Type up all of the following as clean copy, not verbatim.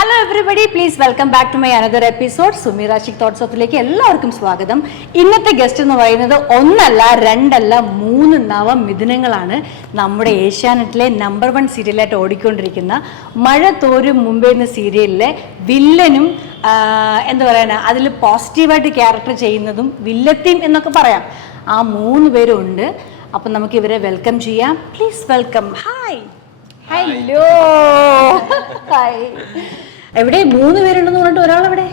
Hello everybody, please welcome back to my another episode Sumeera chic thoughts ഓഫിലേക്ക് എല്ലാവർക്കും സ്വാഗതം. ഇന്നത്തെ ഗസ്റ്റ് എന്ന് പറയുന്നത് ഒന്നല്ല രണ്ടല്ല 3 നവമിഥുനങ്ങളാണ്. നമ്മുടെ ഏഷ്യാനെറ്റിലെ നമ്പർ 1 സീരിയലായിട്ട് ഓടിക്കൊണ്ടിരിക്കുന്ന മഴ തോരും മുമ്പേ എന്ന സീരിയലിലെ വില്ലനും എന്താ പറയുക, അതിൽ പോസിറ്റീവായിട്ട് ക്യാരക്ടർ ചെയ്യുന്നതും വില്ലത്തിയും എന്നൊക്കെ പറയാം. ആ 3 പേരും ഉണ്ട്. അപ്പം നമുക്ക് ഇവരെ വെൽക്കം ചെയ്യാം. Please welcome. Hi. Hello. Hi. എവിടെ 3 പേരുണ്ടെന്ന് പറഞ്ഞിട്ട് ഒരാളെവിടെ?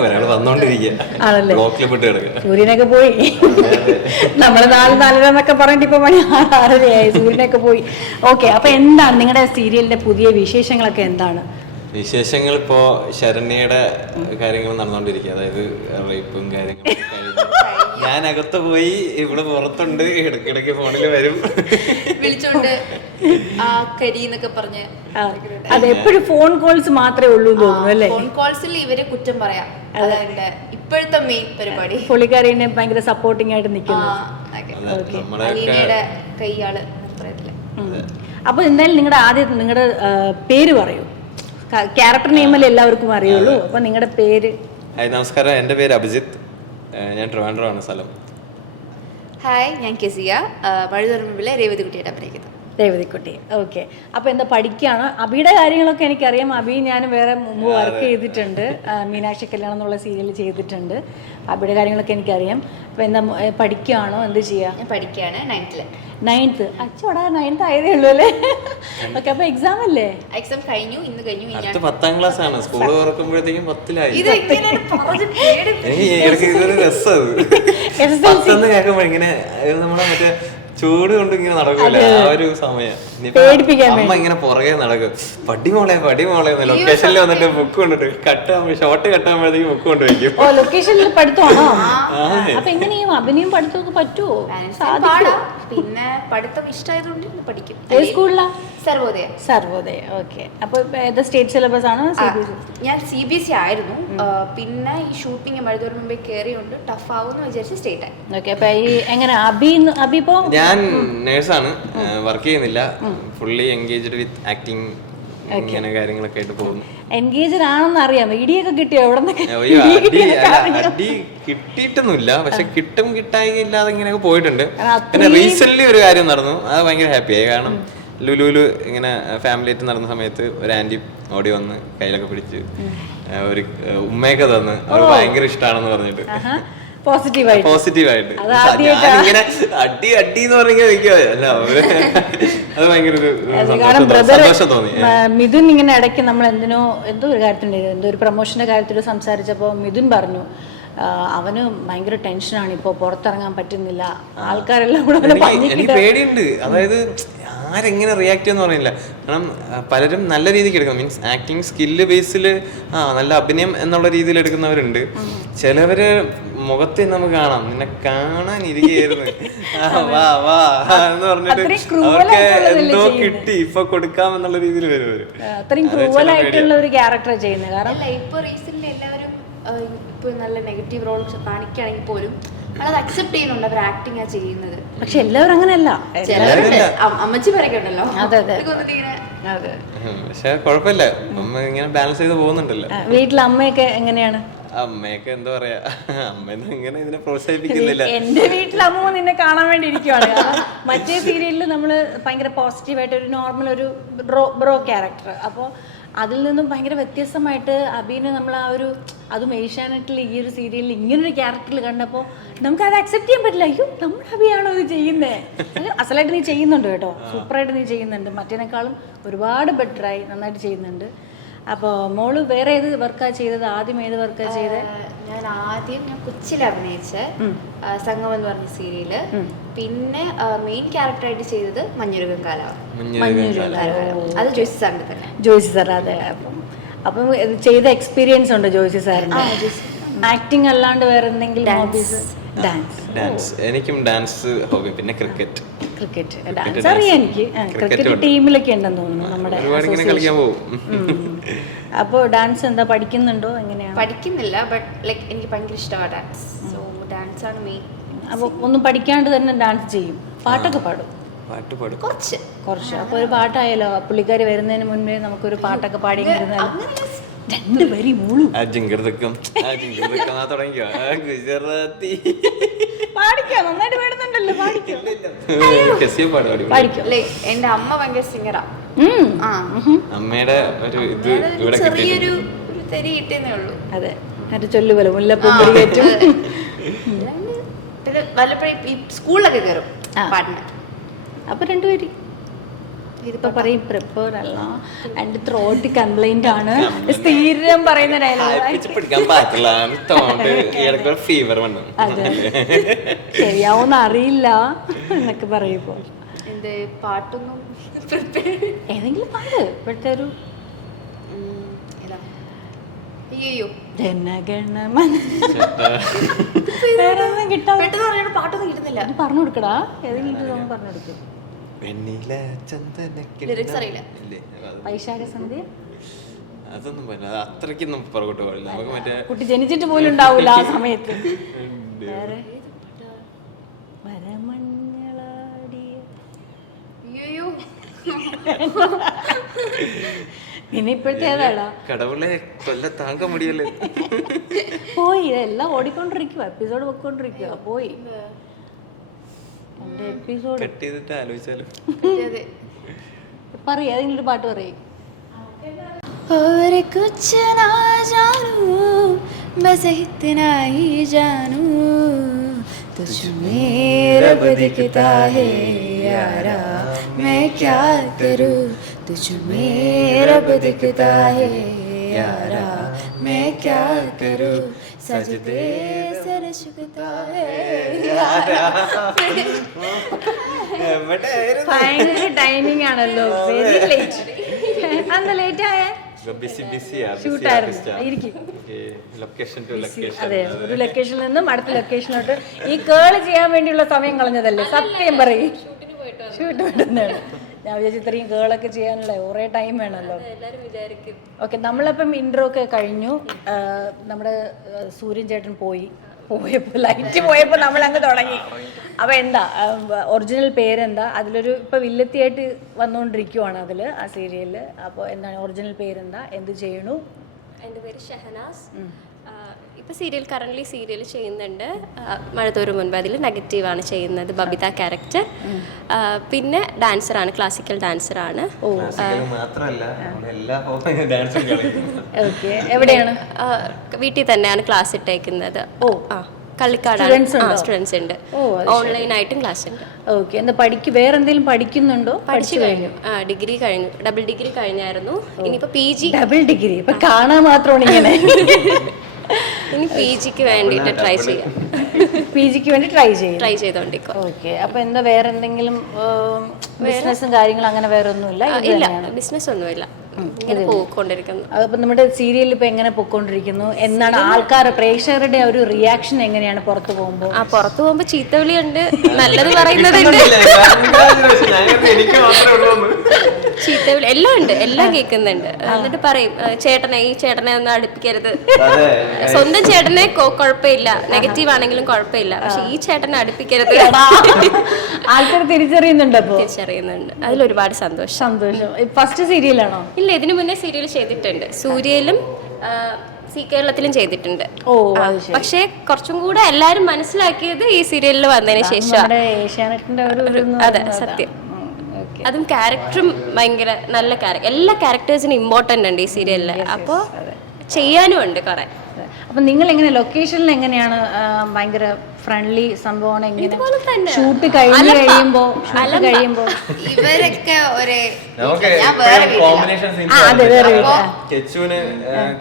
ഒരാൾ വന്നോണ്ടിരിക്കുക. സൂര്യനൊക്കെ പോയി. നമ്മള് 4:30 എന്നൊക്കെ പറഞ്ഞിട്ട് ഇപ്പൊ മണി 6:30 സൂര്യനൊക്കെ പോയി. ഓക്കെ, അപ്പൊ എന്താണ് നിങ്ങളുടെ സീരിയലിന്റെ പുതിയ വിശേഷങ്ങളൊക്കെ എന്താണ്? വിശേഷങ്ങൾ ഇപ്പോ ശരണ്യയുടെ കാര്യങ്ങൾ നടന്നുകൊണ്ടിരിക്കുക. അതായത് റേപ്പും കാര്യങ്ങളും ഞാൻ അകത്ത് പോയി, ഇവിടെ പുറത്തുണ്ട്, ഇടയ്ക്കിടയ്ക്ക് ഫോണിൽ വരും വിളിച്ചോണ്ട് കരിന്നൊക്കെ പറഞ്ഞ്. അത് എപ്പോഴും ഫോൺ കോൾസ് മാത്രമേ ഉള്ളൂ തോന്നുന്നു അല്ലേ? ഫോൺ കോൾസിൽ ഇവരെ കുറ്റം പറയാം. അതായത് ഇപ്പോഴത്തെ മെയിൻ പരിപാടി. പുള്ളിക്കാരിനെ ഭയങ്കര സപ്പോർട്ടിംഗ് ആയിട്ട് നിൽക്കുന്നു. അലീനയുടെ കൈയാള് പറയത്തില്ല. അപ്പൊ എന്തായാലും നിങ്ങളുടെ പേര് പറയൂ. ക്യാരക്ടർ നെയിമല്ലേ എല്ലാവർക്കും അറിയുള്ളൂ. അപ്പൊ നിങ്ങളുടെ പേര്? നമസ്കാരം, എൻ്റെ പേര് അഭിജിത്ത്. ഞാൻ ട്രിവാൻഡ്രം ആണ് സ്ഥലം. ഹായ്, ഞാൻ കെസിയ. വഴുതറുമ്പിലെ രേവതിക്കുട്ടിയായിട്ട് അഭിനയിക്കുന്നത്. രേവതിക്കുട്ടി. ഓക്കെ, അപ്പൊ എന്താ പഠിക്കുകയാണ്? അബിയുടെ കാര്യങ്ങളൊക്കെ എനിക്കറിയാം. അബി ഞാൻ വേറെ മുമ്പ് വർക്ക് ചെയ്തിട്ടുണ്ട്. മീനാക്ഷി കല്യാണം എന്നുള്ള സീരിയൽ ചെയ്തിട്ടുണ്ട്. അബിയുടെ കാര്യങ്ങളൊക്കെ എനിക്കറിയാം. അപ്പൊ എന്താ പഠിക്കുകയാണോ, എന്ത് ചെയ്യാ? ഞാൻ പഠിക്കുകയാണ് 9th. അച്ചോടാ 9th ആയതേ ഉള്ളൂ അല്ലേ? ഓക്കെ, അപ്പൊ എക്സാം അല്ലേ? എക്സാം കഴിഞ്ഞു, ഇന്ന് കഴിഞ്ഞു. 10ാം ക്ലാസ് ആണ്. സ്കൂൾ തുറക്കുമ്പോഴത്തേക്കും 10ായി. കേൾക്കുമ്പോ ഇങ്ങനെ നമ്മളെ മറ്റേ ചൂട് കൊണ്ട് ഇങ്ങനെ നടക്കൂല ആ ഒരു സമയം. അമ്മ ഇങ്ങനെ പുറകെ നടക്കും, പടിമോളെ ലൊക്കേഷനിൽ വന്നിട്ട് ബുക്ക് കൊണ്ടിട്ട് ഷോർട്ട് കട്ടാകുമ്പോഴത്തേക്ക് ബുക്ക് കൊണ്ടുവയ്ക്കും. ഓ, ലൊക്കേഷനിൽ പഠിത്തമാണോ? അപ്പൊ എങ്ങനെയും അഭിനയം പഠിത്തമൊക്കെ പറ്റുമോ? പിന്നെ പഠിത്തം ഇഷ്ടമായതുകൊണ്ട് പഠിക്കും. ഏത് സ്കൂളിലാ? സർവോദയ. ഓക്കെ, അപ്പൊ ഏത് സ്റ്റേറ്റ് സിലബസ് ആണ്? ഞാൻ CBSE ആയിരുന്നു. പിന്നെ ഈ ഷൂട്ടിങ് മഴത്തോട് മുമ്പേ കയറിയുണ്ട്, ടഫ് ആവുമെന്ന് വിചാരിച്ച് സ്റ്റേറ്റ് ആയി. ഓക്കെ, അപ്പൊ ഈ എങ്ങനെ അബി ഇപ്പോ? ഞാൻ നേഴ്സാണ്, വർക്ക് ചെയ്യുന്നില്ല. ഫുള്ളി എൻഗേജ്ഡ് വിത്ത് ആക്ടിങ്, ഇങ്ങനെ കാര്യങ്ങളൊക്കെ ആയിട്ട് പോകുന്നു. എൻഗേജ്ഡ് ആണെന്ന് അറിയാം. ഇടിയൊക്കെ കിട്ടിയോ? അടി കിട്ടിയിട്ടൊന്നുമില്ല, പക്ഷെ കിട്ടും കിട്ടായി ഇല്ലാതെ ഇങ്ങനെയൊക്കെ പോയിട്ടുണ്ട്. പിന്നെ റീസെന്റ് ഒരു കാര്യം നടന്നു, അത് ഭയങ്കര ഹാപ്പിയായി. കാരണം ലുലുവില് ഇങ്ങനെ ഫാമിലി ആയിട്ട് നടന്ന സമയത്ത് ഒരു ആന്റി ഓടി വന്ന് കയ്യിലൊക്കെ പിടിച്ച് ഒരു ഉമ്മയൊക്കെ തന്ന്, അവർ ഭയങ്കര ഇഷ്ടമാണെന്ന് പറഞ്ഞിട്ട് പോസിറ്റീവായിട്ട്. ഞാനിങ്ങനെ അടി എന്ന് പറഞ്ഞാൽ അല്ല, അത് ഭയങ്കര സന്തോഷം തോന്നി. മിഥുൻ ഇങ്ങനെ ഇടയ്ക്ക് നമ്മൾ എന്തോ ഒരു കാര്യത്തിൻ്റെ ഒരു പ്രൊമോഷന്റെ കാര്യത്തിൽ സംസാരിച്ചപ്പോൾ മിഥുൻ പറഞ്ഞു അവന് ഭയങ്കര ടെൻഷനാണ്, ഇപ്പോൾ പുറത്തിറങ്ങാൻ പറ്റുന്നില്ല, ആൾക്കാരെല്ലാം കൂടെ. എനിക്ക് പേടിയുണ്ട്, അതായത് ആരെങ്ങനെ റിയാക്ട് ചെയ്യുമെന്ന് പറയില്ല. കാരണം പലരും നല്ല രീതിക്ക് എടുക്കും, മീൻസ് ആക്ടിങ് സ്കില്ല് ബേസിൽ നല്ല അഭിനയം എന്നുള്ള രീതിയിൽ എടുക്കുന്നവരുണ്ട്. ചിലവര് മുഖത്തെ നമുക്ക് കാണാം, നിന്നെ കാണാൻ ഇരിക്കുകയായിരുന്നു വാ വാ എന്ന് പറഞ്ഞിട്ട് അവർക്ക് എന്തോ കിട്ടി ഇപ്പൊ കൊടുക്കാം എന്നുള്ള രീതിയിൽ വരും. അത്രയും ക്രൂവലായിട്ടുള്ള ഒരു ക്യാരക്ടർ ചെയ്യുന്നത്. കാരണം ഇപ്പൊ റീസെന്റ് എല്ലാവരും ഇപ്പൊ നല്ല നെഗറ്റീവ് റോൾസ് കാണിക്കുകയാണെങ്കിൽ പോലും അത് അക്സെപ്റ്റ് ചെയ്യുന്നുണ്ട്, അവർ ആക്ടിങ് ആ ചെയ്യുന്നത്. പക്ഷെ എല്ലാവരും അങ്ങനെയല്ല, അമ്മച്ചി പറയണ്ടല്ലോ. പക്ഷെ കുഴപ്പമില്ല, അമ്മ ഇങ്ങനെ ബാലൻസ് ചെയ്ത് പോകുന്നുണ്ടല്ലോ. വീട്ടിലെ അമ്മയൊക്കെ എങ്ങനെയാണ്? അമ്മയൊക്കെ എന്താ പറയാ, അമ്മയൊന്നും ഇങ്ങനെ ഇതിനെ പ്രോത്സാഹിപ്പിക്കുന്നില്ല. എന്റെ വീട്ടിൽ അമ്മ നിന്നെ കാണാൻ വേണ്ടി ഇരിക്കുവാണ്. മറ്റേ സീരിയലിൽ നമ്മള് ഭയങ്കര പോസിറ്റീവായിട്ട് ഒരു നോർമൽ ഒരു ബ്രോ ക്യാരക്ടർ, അപ്പോൾ അതിൽ നിന്നും ഭയങ്കര വ്യത്യസ്തമായിട്ട് അബീനെ നമ്മൾ ആ ഒരു, അതും ഏഷ്യാനെറ്റിൽ ഈ ഒരു സീരിയലിൽ ഇങ്ങനൊരു ക്യാരക്ടറിൽ കണ്ടപ്പോൾ നമുക്ക് അത് അക്സെപ്റ്റ് ചെയ്യാൻ പറ്റില്ല. അയ്യോ, നമ്മുടെ അബിയാണോ ഇത് ചെയ്യുന്നത്? അസലായിട്ട് നീ ചെയ്യുന്നുണ്ട് കേട്ടോ, സൂപ്പറായിട്ട് നീ ചെയ്യുന്നുണ്ട്. മറ്റേനേക്കാളും ഒരുപാട് ബെറ്ററായി നന്നായിട്ട് ചെയ്യുന്നുണ്ട്. അപ്പോൾ മോള് വേറെ ഏത് വർക്കാ ചെയ്തത്? ആദ്യം ഏത് വർക്കാ ചെയ്തത്? ഞാൻ കൊച്ചിയിൽ അഭിനയിച്ച സംഗമം എന്ന് പറഞ്ഞ സീരിയല്, പിന്നെ മെയിൻ ക്യാരക്ടറായിട്ട് ചെയ്തത് മഞ്ഞുരുകം കാലം. അത് ജോയ്സി സാറിന്റെ തന്നെ. ജോയ്സി സാർ, അതെ. അപ്പം ചെയ്ത എക്സ്പീരിയൻസ് ഉണ്ട് ജോയ്സി സാറിന്? ആക്ടിങ് അല്ലാണ്ട് വേറെ എന്തെങ്കിലും ഹോബീസ്? ഡാൻസ്. എനിക്കും ഡാൻസ് ഹോബി, പിന്നെ ക്രിക്കറ്റ്. ഡാൻസ് അറിയാം എനിക്ക്. ക്രിക്കറ്റ് ടീമിലൊക്കെ ഉണ്ടെന്ന് തോന്നുന്നു നമ്മുടെ. അപ്പൊ ഡാൻസ് എന്താ പഠിക്കുന്നുണ്ടോ, എങ്ങനെയാണ്? പഠിക്കുന്നില്ല, ബട്ട് ലൈക്ക് എനിക്ക് ഭയങ്കര ഇഷ്ടമാണ് ഡാൻസ്. സോ ഡാൻസ് ആണ് മെയിൻ. അപ്പൊ ഒന്നും പഠിക്കാണ്ട് തന്നെ ഡാൻസ് ചെയ്യും? പാട്ടൊക്കെ പാടും? പാട്ട് പാടും കുറച്ച്. അപ്പൊ ഒരു പാട്ടായാലോ? പുള്ളിക്കാരി വരുന്നതിന് മുന്നേ നമുക്കൊരു പാട്ടൊക്കെ പാടി രണ്ട് വരി മൂളും. തുടങ്ങിക്കോ. ഗുജറാത്തി പാടിക്കോ, നന്നായിട്ട് പാടുന്നുണ്ടല്ലോ, പാടിക്കോ. എന്റെ അമ്മ ഭയങ്കര സിംഗറാ. അമ്മയുടെ ഒരു ഇത് ഇവിടെ ചെറിയൊരു തെരി കിട്ടിയെന്നേ ഉള്ളൂ. അതെ, അത് ചൊല്ലുപോലെ മുല്ലപ്പൂ കയറ്റും. പിന്നെ വല്ലപ്പോഴും ഈ സ്കൂളിലൊക്കെ കയറും പാട്ടിന്. അപ്പൊ രണ്ടുപേര് ഇതിപ്പോ പറയും പ്രിപ്പയർ അല്ല, എന്റെ ത്രോട്ട് കംപ്ലൈന്റ് ആണ്, സ്ഥിരം പറയുന്ന ഡയലോഗ്. അതെ, ശരിയാവോന്ന് അറിയില്ല എന്നൊക്കെ പറയുമ്പോ എന്റെ പാട്ടൊന്നും ഏതെങ്കിലും പാട്. ഇപ്പോഴത്തെ ഒരു അയ്യോ ജനഗണമന വേറൊന്നും കിട്ടാതെ പെട്ടെന്ന് പറയുന്ന പാട്ടൊന്നും കിട്ടുന്നില്ല. പറഞ്ഞു കൊടുക്കടാ, ഏതെങ്കിലും പറഞ്ഞു കൊടുക്കും. ലിറിക്സ് അറിയില്ല. വൈശാഖ സന്ധ്യ അതൊന്നും പറ്റില്ല, അത്രയ്ക്കൊന്നും പുറകോട്ട് പാടില്ല. നമുക്ക് മറ്റേ കുട്ടി ജനിച്ചിട്ട് പോലും ഉണ്ടാവൂല ആ സമയത്ത്. വേറെ വരമഞ്ഞളാടിയ അയ്യോ പിന്നെ ഇപ്പോഴത്തെ ഏതാടാ? കടവുളെ കൊല്ല താങ്ക മുടിയല്ലേ. പോയി, എല്ലാം ഓടിക്കൊണ്ടിരിക്കുക, എപ്പിസോഡ് പൊക്കോണ്ടിരിക്കുക. പോയി എന്റെ എപ്പിസോഡ് കട്ട് ചെയ്തിട്ട് ആലോചിച്ചാലോ. പറയും, ഏതെങ്കിലും ഒരു പാട്ട് പറയും. और कुछ ना जानू बस इतना ही जानू तुझ में रब दिखता है यारा मैं क्या करूं तुझ में रब दिखता है यारा मैं क्या करूं सजदे सर झुकता है यारा. ഭയങ്കര ടൈമിംഗ് ആണല്ലോ, വെരി ലേറ്റ്. അന്ന് ലേറ്റ് ആയ ഷൂട്ടായിരുന്നു. അതെ, ഒരു ലൊക്കേഷനിൽ നിന്നും അടുത്ത ലൊക്കേഷനിലോട്ട് ഈ കേള് ചെയ്യാൻ വേണ്ടിയുള്ള സമയം കളഞ്ഞതല്ലേ, സത്യം പറയും. ഷൂട്ട് വിടുന്നതാണ്. ഞാൻ വിചാരിച്ചു ഇത്രയും കേളൊക്കെ ചെയ്യാനുള്ള കുറേ ടൈം വേണമല്ലോ. ഓക്കെ, നമ്മളപ്പം ഇൻട്രോ ഒക്കെ കഴിഞ്ഞു. നമ്മുടെ സൂര്യൻ ചേട്ടൻ പോയപ്പോൾ ലൈറ്റ് പോയപ്പോൾ നമ്മൾ അങ്ങ് തുടങ്ങി. അപ്പോൾ എന്താ ഒറിജിനൽ പേരെന്താ? അതിലൊരു ഇപ്പോൾ വില്ലത്തിയായിട്ട് വന്നുകൊണ്ടിരിക്കുവാണ് അതിൽ, ആ സീരിയലിൽ. അപ്പോൾ എന്താണ് ഒറിജിനൽ പേരെന്താ, എന്ത് ചെയ്യണു? എൻ്റെ പേര് ഷഹനാസ്. ഇപ്പോൾ കറൻ്റ്ലി സീരിയൽ ചെയ്യുന്നുണ്ട്. മഴതോറും മുൻപ് അതിൽ നെഗറ്റീവാണ് ചെയ്യുന്നത്, ബബിത ക്യാരക്ടർ. പിന്നെ ഡാൻസറാണ്, ക്ലാസിക്കൽ ഡാൻസറാണ്. ഓക്കെ, എവിടെയാണ്? വീട്ടിൽ തന്നെയാണ് ക്ലാസ് ഇട്ടേക്കുന്നത്. കള്ളിക്കാടാണ് സ്റ്റുഡൻസ് ഉണ്ട്. ഓൺലൈനായിട്ടും ക്ലാസ് ഉണ്ട്. ഓക്കെ, എന്താ വേറെ എന്തെങ്കിലും പഠിക്കുന്നുണ്ടോ? പഠിച്ചു കഴിഞ്ഞു, ഡിഗ്രി കഴിഞ്ഞു, ഡബിൾ ഡിഗ്രി കഴിഞ്ഞായിരുന്നു. ഇനിയിപ്പോൾ PG. ഡബിൾ ഡിഗ്രി ഇപ്പൊ കാണാൻ മാത്രമാണ് ഇങ്ങനെ. ഇനി PGക്ക് വേണ്ടിയിട്ട് ട്രൈ ചെയ്യാം. PGക്ക് വേണ്ടി ട്രൈ ചെയ്തോണ്ടിരിക്കും. ഓക്കെ, അപ്പൊ എന്താ വേറെ എന്തെങ്കിലും ബിസിനസ്സും കാര്യങ്ങളും അങ്ങനെ വേറെ ഒന്നുമില്ല? ഇല്ല, ബിസിനസ് ഒന്നുമില്ല, ഇങ്ങനെ പോയിക്കൊണ്ടിരിക്കുന്നു. അപ്പൊ നമ്മുടെ സീരിയലിൽ ഇപ്പൊ എങ്ങനെ പോയിക്കൊണ്ടിരിക്കുന്നു? എന്നാണ് ആൾക്കാരുടെ പ്രേക്ഷകരുടെ ഒരു റിയാക്ഷൻ എങ്ങനെയാണ് പുറത്തു പോകുമ്പോൾ? പുറത്തു പോകുമ്പോ ചീത്തവിളിയുണ്ട്, നല്ലത് പറയുന്നതുണ്ട്, ചീത്തവിളി എല്ലാം ഉണ്ട്, എല്ലാം കേൾക്കുന്നുണ്ട്. എന്നിട്ട് പറയും ഈ ചേട്ടനെ ഒന്നും അടുപ്പിക്കരുത്. സ്വന്തം ചേട്ടനെ കുഴപ്പമില്ല, നെഗറ്റീവ് ആണെങ്കിലും കുഴപ്പമില്ല, പക്ഷെ ഈ ചേട്ടനെ അടുപ്പിക്കരുത്. ആൾക്കാർ തിരിച്ചറിയുന്നുണ്ട്. തിരിച്ചറിയുന്നുണ്ട്, അതിലൊരുപാട് സന്തോഷം. ഫസ്റ്റ് സീരിയലാണോ? ഇല്ല, ഇതിനു മുന്നേ സീരിയൽ ചെയ്തിട്ടുണ്ട്. സൂര്യയിലും കേരളത്തിലും ചെയ്തിട്ടുണ്ട്. പക്ഷെ കുറച്ചും കൂടെ എല്ലാരും മനസ്സിലാക്കിയത് ഈ സീരിയലിൽ വന്നതിന് ശേഷം. അതെ, സത്യം. അതും ക്യാരക്ടറും ഭയങ്കര നല്ല എല്ലാ ക്യാരക്ടേഴ്സിനും ഇമ്പോർട്ടൻ്റ് ഉണ്ട് ഈ സീരിയലിൽ. അപ്പോൾ ചെയ്യാനും ഉണ്ട് കുറെ. അപ്പൊ നിങ്ങൾ എങ്ങനെ ലൊക്കേഷനിൽ എങ്ങനെയാണ്? ഭയങ്കര ഫ്രണ്ട്ലി സംഭവമാണ്. എങ്ങനെ ഷൂട്ട് കഴിയുമ്പോ ഇവരൊക്കെ ഒരേ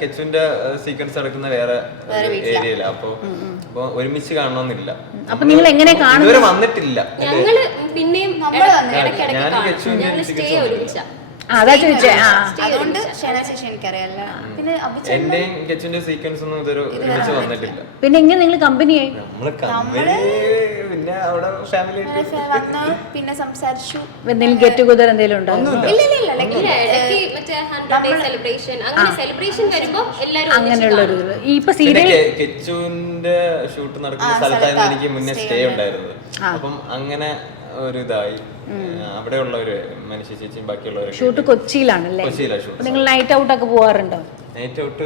കെച്ചുവിന്റെ സീക്വൻസ് നടക്കുന്ന വേറെ ഏരിയയില. അപ്പൊ ഒരുമിച്ച് കാണണമെന്നില്ല. അപ്പൊ നിങ്ങൾ എങ്ങനെ കാണും? ഇതുവരെ വന്നിട്ടില്ല. ഞങ്ങള് പിന്നെയും സ്റ്റേ ഒരുമിച്ചാ. അതാ ചോദിച്ചേ. അതുകൊണ്ട് എനിക്കറിയാല്ല. പിന്നെ എന്റെയും കെച്ചുവിന്റെ സീക്വൻസ് ഒന്നും ഇതൊരു ഒരുമിച്ച് വന്നിട്ടില്ല. പിന്നെ എങ്ങനെ നിങ്ങൾ കമ്പനിയായി? പിന്നെ അവിടെ ഫാമിലി പിന്നെ സംസാരിച്ചു. എന്തെങ്കിലും ഗെറ്റ് ടുഗദർ എന്തെങ്കിലും ഉണ്ടോ? അങ്ങനെയുള്ളൊരു ഇപ്പൊ സീരിയൽ കെച്ചുവിന്റെ ഷൂട്ട് നടക്കുന്ന സ്ഥലത്തായിരുന്നു എനിക്ക് മുന്നേ സ്റ്റേ ഉണ്ടായിരുന്നത്. അപ്പം അങ്ങനെ ഒരു ഇതായി. അവിടെയുള്ള ഒരു മനുഷ്യ ചേച്ചിയും ബാക്കിയുള്ളവരൊക്കെ ഷൂട്ട് കൊച്ചിയിലാണല്ലേ? കൊച്ചിയിലാണ് ഷൂട്ട്. നിങ്ങൾ നൈറ്റ് ഔട്ട് ഒക്കെ പോകാറുണ്ടോ? നൈറ്റ് ഔട്ട്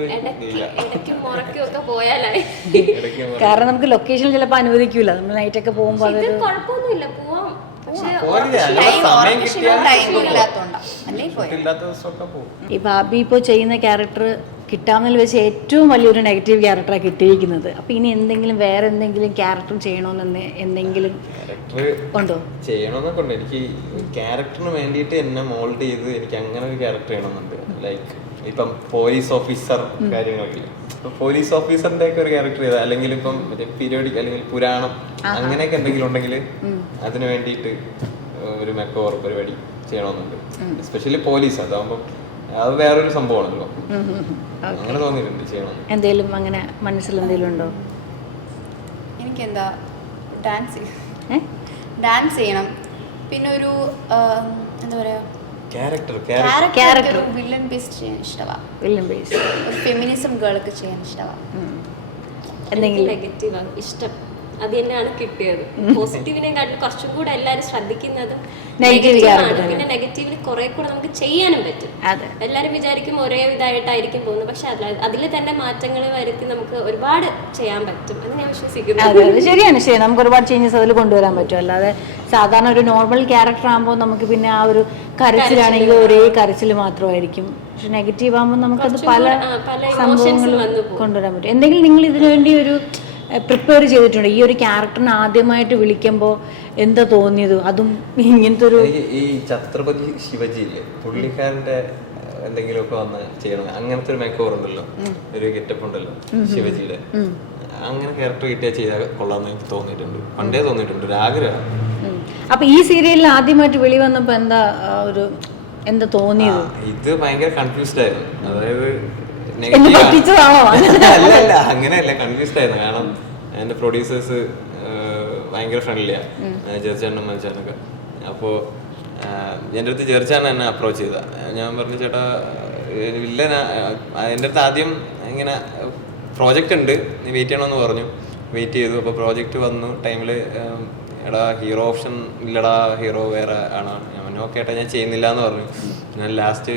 ഇല്ല, ഇടയ്ക്കും മുറയ്ക്കും ഒക്കെ പോയാലായി. ഇടയ്ക്ക് കാരണം നമുക്ക് ലൊക്കേഷൻ ചിലപ്പോൾ അനുവദിക്കൂല, നമ്മൾ നൈറ്റ് ഒക്കെ പോകുമ്പോൾ ഇത് അതൊരു കുഴപ്പമൊന്നുമില്ല, പോവാം. പക്ഷെ പോയില്ല, അല്ലാതെ സമയം കിട്ടിയാൽ ഇല്ലാത്തോണ്ടാ ഇല്ലാത്ത ദിവസമൊക്കെ പോകും. ഈ ബാബി ഇപ്പോൾ ചെയ്യുന്ന ക്യാരക്ടർ കിട്ടാമെന്നതിൽ വെച്ച് ഏറ്റവും വലിയൊരു നെഗറ്റീവ് ക്യാരക്ടറാണ് കിട്ടിയിരിക്കുന്നത്. അപ്പൊ ഇനി എന്തെങ്കിലും വേറെ എന്തെങ്കിലും ക്യാരക്ടർ ചെയ്യണമെന്ന് എന്തെങ്കിലും ക്യാരക്ടർ ഉണ്ടോ? ചെയ്യണമെന്നൊക്കെ ഉണ്ട്. എനിക്ക് ക്യാരക്ടറിന് വേണ്ടിയിട്ട് എന്നെ മോൾഡ് ചെയ്ത് എനിക്ക് അങ്ങനെ ഒരു ക്യാരക്ടർ ചെയ്യണമെന്നുണ്ട്. ലൈക്ക് ഇപ്പം പോലീസ് ഓഫീസർ കാര്യങ്ങളൊക്കെ, പോലീസ് ഓഫീസറിന്റെ ഒക്കെ ഒരു ക്യാരക്ടർ ചെയ്താൽ, അല്ലെങ്കിൽ ഇപ്പം പീരിയോഡിക് അല്ലെങ്കിൽ പുരാണം അങ്ങനെയൊക്കെ എന്തെങ്കിലും ഉണ്ടെങ്കിൽ അതിന് വേണ്ടിയിട്ട് ഒരു മെക്കോവർ പരിപാടി ചെയ്യണമെന്നുണ്ട്. എസ്പെഷ്യലി പോലീസ്, അതാകുമ്പോൾ അത് വേറൊരു സംഭവമാണല്ലോ. അങ്ങനെ തോന്നിയിട്ടുണ്ട് ചെയ്യണം. എന്തേലും അങ്ങനെ മനസ്സിൽ എന്തെങ്കിലും ഉണ്ടോ? എനിക്കെന്താ ഡാൻസ് ചെയ്യണം. പിന്നെ ഒരു എന്താ പറയാ ക്യാരക്ടർ വില്ലൻ ബേസ്ഡ് ചെയ്യാൻ ഇഷ്ടമാണ്. വില്ലൻ ബേസ് ഒരു ഫെമിനിസം ഗേളൊക്കെ ചെയ്യാൻ ഇഷ്ടമാണ്. എന്തെങ്കിലും നെഗറ്റീവ് ഇഷ്ടം അത് തന്നെയാണ് കിട്ടിയത്. പോസിറ്റീവിനെക്കാട്ടിലും കുറച്ചും കൂടെ എല്ലാവരും ശ്രദ്ധിക്കുന്നതും നെഗറ്റീവ് ആണ്. പിന്നെ നെഗറ്റീവിന് കുറെ കൂടെ നമുക്ക് ചെയ്യാനും പറ്റും. എല്ലാവരും വിചാരിക്കും ഒരേ ഇതായിട്ടായിരിക്കും പോകുന്നത്, പക്ഷെ അതിൽ തന്നെ മാറ്റങ്ങൾ വരുത്തി നമുക്ക് ഒരുപാട് ചെയ്യാൻ പറ്റും എന്ന് ഞാൻ വിശ്വസിക്കുന്നു. അതെ, അത് ശരിയാണ്. ശരി, നമുക്ക് ഒരുപാട് ചേഞ്ചസ് അതിൽ കൊണ്ടുവരാൻ പറ്റും. അല്ലാതെ സാധാരണ ഒരു നോർമൽ ക്യാരക്ടർ ആകുമ്പോൾ നമുക്ക് പിന്നെ ആ ഒരു കരച്ചിലാണെങ്കിൽ ഒരേ കരച്ചിൽ മാത്രമായിരിക്കും. പക്ഷെ നെഗറ്റീവ് ആകുമ്പോൾ നമുക്കത് പല സംഭവങ്ങളും കൊണ്ടുവരാൻ പറ്റും. എന്തെങ്കിലും നിങ്ങൾ ഇതിനു വേണ്ടി ഒരു പ്രിപ്പയർ ചെയ്തിട്ടുണ്ട്? ഈ ഒരു ക്യാരക്ടറിനെ ആദ്യമായിട്ട് വിളിക്കുമ്പോൾ എന്താ തോന്നിയത്? അതും ഇങ്ങനത്തെ ഒരു ഈ ഛത്രപതി ശിവജിയില്ലേ, പുള്ളിക്കാരന്റെ എന്തെങ്കിലുമൊക്കെ വന്ന് ചെയ്യണം, അങ്ങനത്തെ ഒരു മേക്ക് ഓവർ ഉണ്ടല്ലോ, ഒരു ഗെറ്റപ്പ് ഉണ്ടല്ലോ ശിവജിയുടെ, അങ്ങനെ ക്യാരക്ടർ കിട്ടിയാൽ ചെയ്താൽ കൊള്ളാമെന്ന് എനിക്ക് തോന്നിയിട്ടുണ്ട്, പണ്ടേ തോന്നിയിട്ടുണ്ട്, ഒരു ആഗ്രഹം. അപ്പൊ ഈ സീരിയലിൽ ആദ്യമായിട്ട് വെളി വന്നപ്പോ എന്താ തോന്നിയത്? ഇത് ഭയങ്കര കൺഫ്യൂസ്ഡ് ആയിരുന്നു. അതായത് അല്ല അങ്ങനെയല്ല, കൺഫ്യൂസ്ഡ് ആയിരുന്നു. കാരണം എൻ്റെ പ്രൊഡ്യൂസേഴ്സ് ഭയങ്കര ഫ്രണ്ട്ലിയാണ്, ജെർച്ചാനും മൽച്ചാനൊക്കെ. അപ്പോൾ എൻ്റെ അടുത്ത് ജെർച്ചാൻ എന്നെ അപ്രോച്ച് ചെയ്ത. ഞാൻ പറഞ്ഞു, ചേട്ടാ വില്ലൻ എൻ്റെ അടുത്ത് ആദ്യം ഇങ്ങനെ പ്രോജക്റ്റ് ഉണ്ട്, നീ വെയിറ്റ് ചെയ്യണമെന്ന് പറഞ്ഞു. വെയിറ്റ് ചെയ്തു. അപ്പോൾ പ്രോജക്റ്റ് വന്നു ടൈമിൽ, എടാ ഹീറോ ഓപ്ഷൻ ഇല്ലടാ, ഹീറോ വേറെ ആണ്. ഞാൻ ഓക്കെ ഏട്ടാ ഞാൻ ചെയ്യുന്നില്ല എന്ന് പറഞ്ഞു. ഞാൻ ലാസ്റ്റ്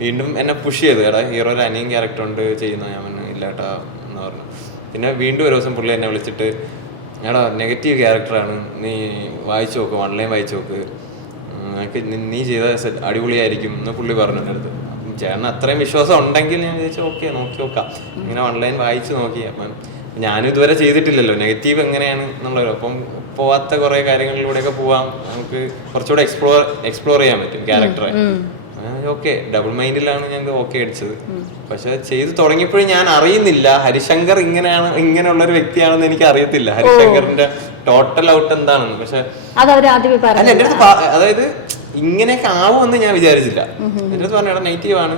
വീണ്ടും എന്നെ പുഷ് ചെയ്തു, എടാ ഹീറോയുടെ അനിയൻ ക്യാരക്ടർ ഉണ്ട് ചെയ്യുന്നു. ഞാൻ പറഞ്ഞു ഇല്ല ഏട്ടാ എന്ന് പറഞ്ഞു. പിന്നെ വീണ്ടും ഒരു ദിവസം പുള്ളി എന്നെ വിളിച്ചിട്ട്, എടാ നെഗറ്റീവ് ക്യാരക്ടറാണ്, നീ വായിച്ചു നോക്ക്, ഓൺലൈൻ വായിച്ചു നോക്ക്, നീ ചെയ്ത അടിപൊളിയായിരിക്കും എന്ന് പുള്ളി പറഞ്ഞു എൻ്റെ അടുത്ത്. അപ്പം ചേട്ടന് അത്രയും വിശ്വാസം ഉണ്ടെങ്കിൽ ഞാൻ വിചാരിച്ചു ഓക്കെ നോക്കി നോക്കാം. ഇങ്ങനെ ഓൺലൈൻ വായിച്ചു നോക്കി. അപ്പം ഞാനും ഇതുവരെ ചെയ്തിട്ടില്ലല്ലോ നെഗറ്റീവ് എങ്ങനെയാണ് എന്നുള്ളത്. അപ്പം പോവാത്ത കുറെ കാര്യങ്ങളിലൂടെയൊക്കെ പോവാം, നമുക്ക് കുറച്ചുകൂടെ എക്സ്പ്ലോർ ചെയ്യാൻ പറ്റും ക്യാരക്ടറെ. ഓക്കെ ഡബിൾ മൈൻഡിലാണ് ഞാൻ ഓക്കെ അടിച്ചത്. പക്ഷെ ചെയ്ത് തുടങ്ങിയപ്പോഴും ഞാൻ അറിയുന്നില്ല ഹരിശങ്കർ ഇങ്ങനെയുള്ള ഒരു വ്യക്തിയാണെന്ന് എനിക്ക് അറിയത്തില്ല, ഹരിശങ്കറിന്റെ ടോട്ടൽ ഔട്ട് എന്താണെന്ന്. പക്ഷെ എന്റെ അടുത്ത് അതായത് ഇങ്ങനെയൊക്കെ ആവുമെന്ന് ഞാൻ വിചാരിച്ചില്ല. എന്റെ അടുത്ത് പറഞ്ഞ നെഗറ്റീവ് ആണ്,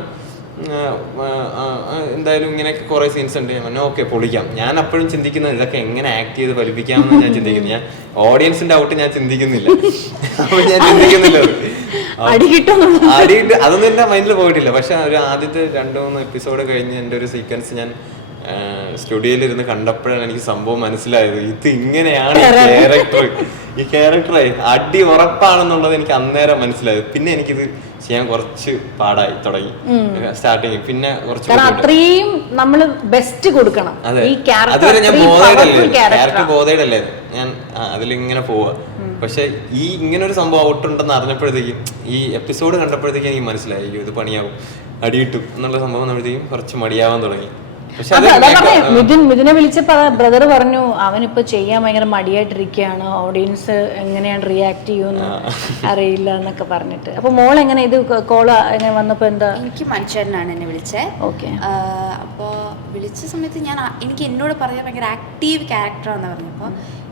എന്തായാലും ഇങ്ങനെയൊക്കെ കുറെ സീൻസ് ഉണ്ട്. ഞാൻ ഓക്കെ പൊളിക്കാം. ഞാൻ അപ്പോഴും ചിന്തിക്കുന്നത് ഇതൊക്കെ എങ്ങനെ ആക്ട് ചെയ്ത് ഫലിപ്പിക്കാമെന്ന് ഞാൻ ചിന്തിക്കുന്നു. ഞാൻ ഓഡിയൻസിന്റെ ഔട്ട് ഞാൻ ചിന്തിക്കുന്നില്ല. അപ്പൊ ഞാൻ ചിന്തിക്കുന്നില്ല അതൊന്നും എന്റെ മൈൻഡിൽ പോയിട്ടില്ല. പക്ഷെ ഒരു ആദ്യത്തെ 2-3 എപ്പിസോഡ് കഴിഞ്ഞ് എൻ്റെ ഒരു സീക്വൻസ് ഞാൻ സ്റ്റുഡിയോയിലിരുന്ന് കണ്ടപ്പോഴാണ് എനിക്ക് സംഭവം മനസ്സിലായത്. ഇത് ഇങ്ങനെയാണ് ഈ ക്യാരക്ടർ അടി ഉറപ്പാണെന്നുള്ളത് എനിക്ക് അന്നേരം മനസ്സിലായത്. പിന്നെ എനിക്കിത് ചെയ്യാൻ കുറച്ച് പാടായി തുടങ്ങി സ്റ്റാർട്ടിങ്. പിന്നെ കുറച്ച് അത്രയും നമ്മള് ബെസ്റ്റ് കൊടുക്കണം. അതുവരെ ഞാൻ ക്യാരക്ടർ ബോധേഡല്ലേ ഞാൻ അതിലിങ്ങനെ പോവാ. പക്ഷെ ഈ ഇങ്ങനെ ഒരു സംഭവം ഔട്ടുണ്ടെന്ന് അറിഞ്ഞപ്പോഴത്തേക്കും, ഈ എപ്പിസോഡ് കണ്ടപ്പോഴത്തേക്കും എനിക്ക് മനസ്സിലായി ഇത് പണിയാവും, അടിയിട്ടു എന്നുള്ള സംഭവം വന്നപ്പോഴത്തേക്കും കുറച്ച് മടിയാവാൻ തുടങ്ങി. മിഥുനെ വിളിച്ചപ്പോ ബ്രദർ പറഞ്ഞു അവനിപ്പോ ചെയ്യാൻ ഭയങ്കര മടിയായിട്ടിരിക്കുകയാണ്, ഓഡിയൻസ് എങ്ങനെയാണ് റിയാക്ട് ചെയ്യുമെന്ന് അറിയില്ല എന്നൊക്കെ പറഞ്ഞിട്ട്. അപ്പൊ മോൾ എങ്ങനെ ഇത് കോള് എങ്ങനെ വന്നപ്പോ എന്താ? എനിക്ക് മനുഷ്യനാണ് എന്നെ വിളിച്ചേ. ഓക്കെ. അപ്പോൾ വിളിച്ച സമയത്ത് എനിക്ക് എന്നോട് പറഞ്ഞ ഭയങ്കര ആക്റ്റീവ് ക്യാരക്ടറാന്ന് പറഞ്ഞപ്പോൾ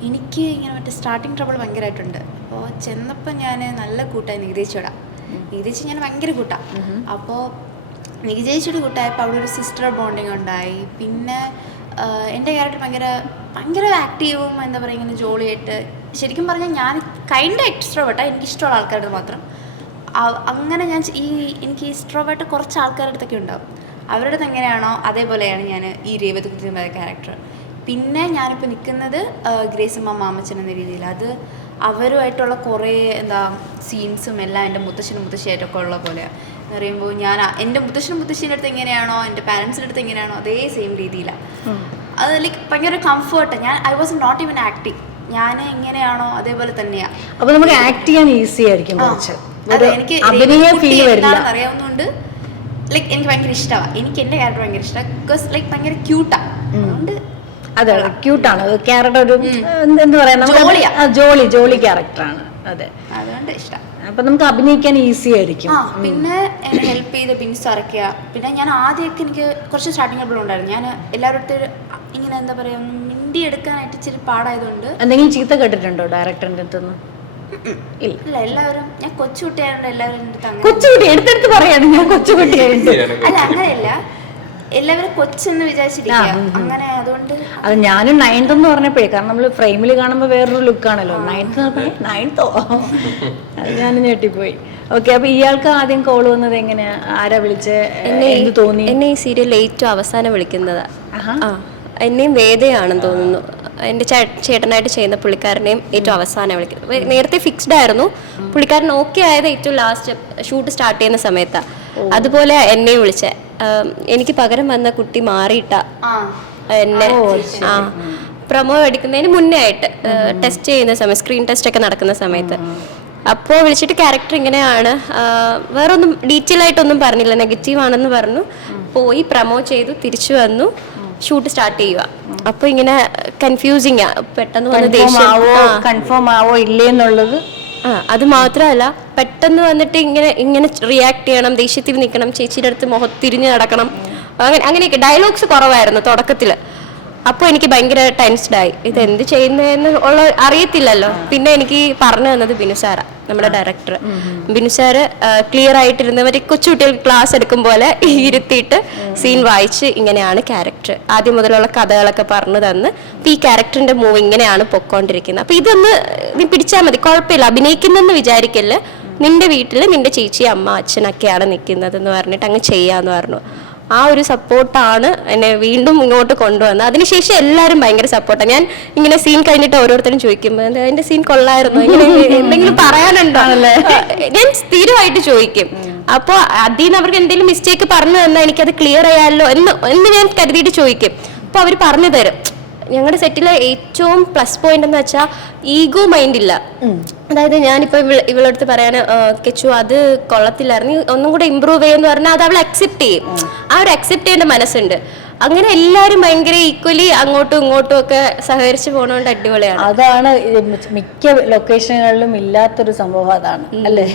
എനിക്ക് ഇങ്ങനെ മറ്റേ സ്റ്റാർട്ടിങ് ട്രബിൾ ഭയങ്കരമായിട്ടുണ്ട്. അപ്പോൾ ചെന്നപ്പോൾ ഞാൻ നല്ല കൂട്ടായി നികുതിച്ച് ഞാൻ ഭയങ്കര കൂട്ടാണ്. അപ്പോൾ നികുതിച്ചോട് കൂട്ടായപ്പോൾ അവിടെ ഒരു സിസ്റ്റർ ബോണ്ടിങ് ഉണ്ടായി. പിന്നെ എൻ്റെ ക്യാരക്ടർ ഭയങ്കര ആക്റ്റീവും എന്താ പറയുക ഇങ്ങനെ ജോളിയായിട്ട്. ശരിക്കും പറഞ്ഞാൽ ഞാൻ കൈൻഡ് എക്സ്ട്രോവേർട്ടാണ്, എനിക്കിഷ്ടമുള്ള ആൾക്കാരുടെ മാത്രം. അങ്ങനെ എനിക്ക് എക്സ്ട്രോവേർട്ട് കുറച്ച് ആൾക്കാരുടെ അടുത്തൊക്കെ ഉണ്ടാവും. അവരുടെ അടുത്ത് എങ്ങനെയാണോ അതേപോലെയാണ് ഞാൻ ഈ രേവതികുട്ടി ക്യാരക്ടർ. പിന്നെ ഞാനിപ്പോൾ നിൽക്കുന്നത് ഗ്രേസമ്മ മാമച്ചൻ എന്ന രീതിയിൽ. അത് അവരുമായിട്ടുള്ള കുറേ എന്താ സീൻസും എല്ലാം എൻ്റെ മുത്തശ്ശനും മുത്തശ്ശിയായിട്ടൊക്കെ ഉള്ള പോലെയാണ് എന്ന് പറയുമ്പോൾ ഞാൻ എൻ്റെ മുത്തശ്ശനും മുത്തശ്ശീൻ്റെ അടുത്ത് എങ്ങനെയാണോ എൻ്റെ പാരൻസിൻ്റെ അടുത്ത് എങ്ങനെയാണോ അതേ സെയിം രീതിയിലാണ്. അത് ലൈക്ക് ഭയങ്കര comfort. I was not even acting. ഞാൻ എങ്ങനെയാണോ അതേപോലെ തന്നെയാണ്. അപ്പൊ നമുക്ക് ആക്ട് ചെയ്യാൻ ഈസി ആയിരിക്കും കുറച്ച്. അതെ, എനിക്ക് എന്താണെന്ന് അറിയാവുന്നതുകൊണ്ട് ലൈക്ക് എനിക്ക് ഭയങ്കര ഇഷ്ടമാണ്. എനിക്ക് എൻ്റെ ക്യാരക്ടർ ഭയങ്കര ഇഷ്ടമാണ്. ബിക്കോസ് ലൈക്ക് ഭയങ്കര ക്യൂട്ടാണ്. അതുകൊണ്ട് അതെ ക്യൂട്ടാണ് ക്യാരക്ടർ. ഒരു എന്താ പറയാ, ജോളി ക്യാരക്ടറാണ്. അതെ, അതുകൊണ്ട് ഇഷ്ടം. അപ്പൊ നമുക്ക് അഭിനയിക്കാൻ ഈസി ആയിരിക്കും. പിന്നെ എന്നെ ഹെൽപ്പ് ചെയ്ത് പിൻസ് അരയ്ക്കുക. പിന്നെ ഞാൻ ആദ്യമൊക്കെ എനിക്ക് കുറച്ച് സ്റ്റാർട്ടിങ് പ്രോബ്ലം ഉണ്ടായിരുന്നു. ഞാൻ എല്ലാവരുടെ ഇങ്ങനെ എന്താ പറയാ മിണ്ടി എടുക്കാനായിട്ട് ഇച്ചിരി പാടായതുകൊണ്ട്. എന്തെങ്കിലും ചീത്ത കേട്ടിട്ടുണ്ടോ ഡയറക്ടറിന്റെ അടുത്തൊന്നും? ഇല്ല, എല്ലാവരും ഞാൻ കൊച്ചുകുട്ടിയായതുകൊണ്ട് എല്ലാവരും കൊച്ചുകുട്ടി എടുത്തെടുത്ത് പറയാണ് ഞാൻ കൊച്ചുകുട്ടിയായിട്ട്. അല്ല, അങ്ങനെയല്ല, എല്ലാവരും കൊച്ചെന്ന് വിചാരിച്ചിരിക്കുക അങ്ങനെ. അതുകൊണ്ട് അത് ഞാനും 9th എന്ന് പറഞ്ഞപ്പോഴേ, കാരണം നമ്മള് ഫ്രെയിമിൽ കാണുമ്പോൾ വേറൊരു ലുക്കാണല്ലോ. 9th അത് ഞാനും ഞെട്ടിപ്പോയി. ഓക്കെ, അപ്പൊ ഇയാൾക്ക് ആദ്യം കോൾ വന്നത് എങ്ങനെയാ? ആരാ വിളിച്ച്? എന്ത് തോന്നി? എന്നെ ഈ സീരിയൽ ഏറ്റവും അവസാനം വിളിക്കുന്നതാ. എന്നെയും വേദയാണെന്ന് തോന്നുന്നു. എൻ്റെ ചേട്ടനായിട്ട് ചെയ്യുന്ന പുള്ളിക്കാരനെയും ഏറ്റവും അവസാനം വിളിക്കുന്നത്. നേരത്തെ ഫിക്സ്ഡ് ആയിരുന്നു, പുള്ളിക്കാരൻ ഓക്കെ ആയത് ഏറ്റവും ലാസ്റ്റ് ഷൂട്ട് സ്റ്റാർട്ട് ചെയ്യുന്ന സമയത്താണ്. അതുപോലെ എന്നെ വിളിച്ചേ. എനിക്ക് പകരം വന്ന കുട്ടി മാറിയിട്ട എന്നെ പ്രൊമോ എടുക്കുന്നതിന് മുന്നേ ആയിട്ട് ടെസ്റ്റ് ചെയ്യുന്ന സമയത്ത്, സ്ക്രീൻ ടെസ്റ്റ് ഒക്കെ നടക്കുന്ന സമയത്ത് അപ്പോൾ വിളിച്ചിട്ട് ക്യാരക്ടർ ഇങ്ങനെയാണ്, വേറൊന്നും ഡീറ്റെയിൽ ആയിട്ടൊന്നും പറഞ്ഞില്ല, നെഗറ്റീവ് ആണെന്ന് പറഞ്ഞു. പോയി പ്രൊമോ ചെയ്തു, തിരിച്ചു വന്നു, ഷൂട്ട് സ്റ്റാർട്ട് ചെയ്യുക. അപ്പൊ ഇങ്ങനെ കൺഫ്യൂസിങ് പെട്ടെന്ന് വന്ന് കൺഫേം ആവോ ഇല്ലേന്നുള്ളത്. അത് മാത്രമല്ല, പെട്ടെന്ന് വന്നിട്ട് ഇങ്ങനെ റിയാക്ട് ചെയ്യണം, ദേഷ്യത്തിൽ നിൽക്കണം, ചേച്ചിയുടെ അടുത്ത് മുഖത്തിരിഞ്ഞ് നടക്കണം, അങ്ങനെയൊക്കെ ഡയലോഗ്സ് കുറവായിരുന്നു തുടക്കത്തിൽ. അപ്പോൾ എനിക്ക് ഭയങ്കര ടെൻസ്ഡായി. ഇത് എന്ത് ചെയ്യുന്നതെന്ന് ഉള്ള അറിയത്തില്ലല്ലോ. പിന്നെ എനിക്ക് പറഞ്ഞു തന്നത് ബിനുസാറാ, നമ്മുടെ ഡയറക്ടർ. ബിനുസാറ് ക്ലിയർ ആയിട്ടിരുന്നവർ കൊച്ചുകുട്ടികൾക്ക് ക്ലാസ് എടുക്കും പോലെ ഇരുത്തിയിട്ട് സീൻ വായിച്ച് ഇങ്ങനെയാണ് ക്യാരക്ടർ, ആദ്യം മുതലുള്ള കഥകളൊക്കെ പറഞ്ഞു തന്ന് ഈ ക്യാരക്ടറിന്റെ മൂവ് ഇങ്ങനെയാണ് പൊക്കോണ്ടിരിക്കുന്നത്. അപ്പൊ ഇതൊന്ന് നീ പിടിച്ചാൽ മതി, കുഴപ്പമില്ല, അഭിനയിക്കുന്നെന്ന് വിചാരിക്കല്, നിന്റെ വീട്ടിൽ നിന്റെ ചേച്ചി അമ്മ അച്ഛനൊക്കെയാണ് നിൽക്കുന്നത് എന്ന് പറഞ്ഞിട്ട് അങ്ങ് ചെയ്യാന്ന് പറഞ്ഞു. ആ ഒരു സപ്പോർട്ടാണ് എന്നെ വീണ്ടും ഇങ്ങോട്ട് കൊണ്ടുവന്നത്. അതിനുശേഷം എല്ലാവരും ഭയങ്കര സപ്പോർട്ടാണ്. ഞാൻ ഇങ്ങനെ സീൻ കഴിഞ്ഞിട്ട് ഓരോരുത്തരും ചോദിക്കുമ്പോൾ അതിന്റെ സീൻ കൊള്ളായിരുന്നു, ഇങ്ങനെ എന്തെങ്കിലും പറയാനുണ്ടോ, ഞാൻ സ്ഥിരമായിട്ട് ചോദിക്കും. അപ്പോൾ അതിൽ നിന്ന് അവർക്ക് എന്തെങ്കിലും മിസ്റ്റേക്ക് പറഞ്ഞു തന്നാൽ എനിക്കത് ക്ലിയർ ചെയ്യാമല്ലോ എന്ന് ഞാൻ കരുതിയിട്ട് ചോദിക്കും. അപ്പോൾ അവർ പറഞ്ഞു തരും. ഞങ്ങളുടെ സെറ്റിലെ ഏറ്റവും പ്ലസ് പോയിന്റ് എന്ന് വെച്ചാൽ ഈഗോ മൈൻഡ് ഇല്ല. അതായത് ഞാനിപ്പോ ഇവളടുത്ത് പറയാൻ കെച്ചു അത് കൊള്ളത്തില്ലായിരുന്നു, ഒന്നും കൂടെ ഇമ്പ്രൂവ് ചെയ്യുമെന്ന് പറഞ്ഞാൽ അത് അവൾ അക്സെപ്റ്റ് ചെയ്യും. ആ ഒരു അക്സെപ്റ്റ് ചെയ്യേണ്ട മനസ്സുണ്ട്. അങ്ങനെ എല്ലാവരും ഭയങ്കര ഈക്വലി അങ്ങോട്ടും ഇങ്ങോട്ടും ഒക്കെ സഹകരിച്ച് പോണോണ്ട് അടിപൊളിയാണ്. അതാണ് മിക്ക ലൊക്കേഷനുകളിലും ഇല്ലാത്തൊരു സംഭവം. അതാണ് അല്ലേ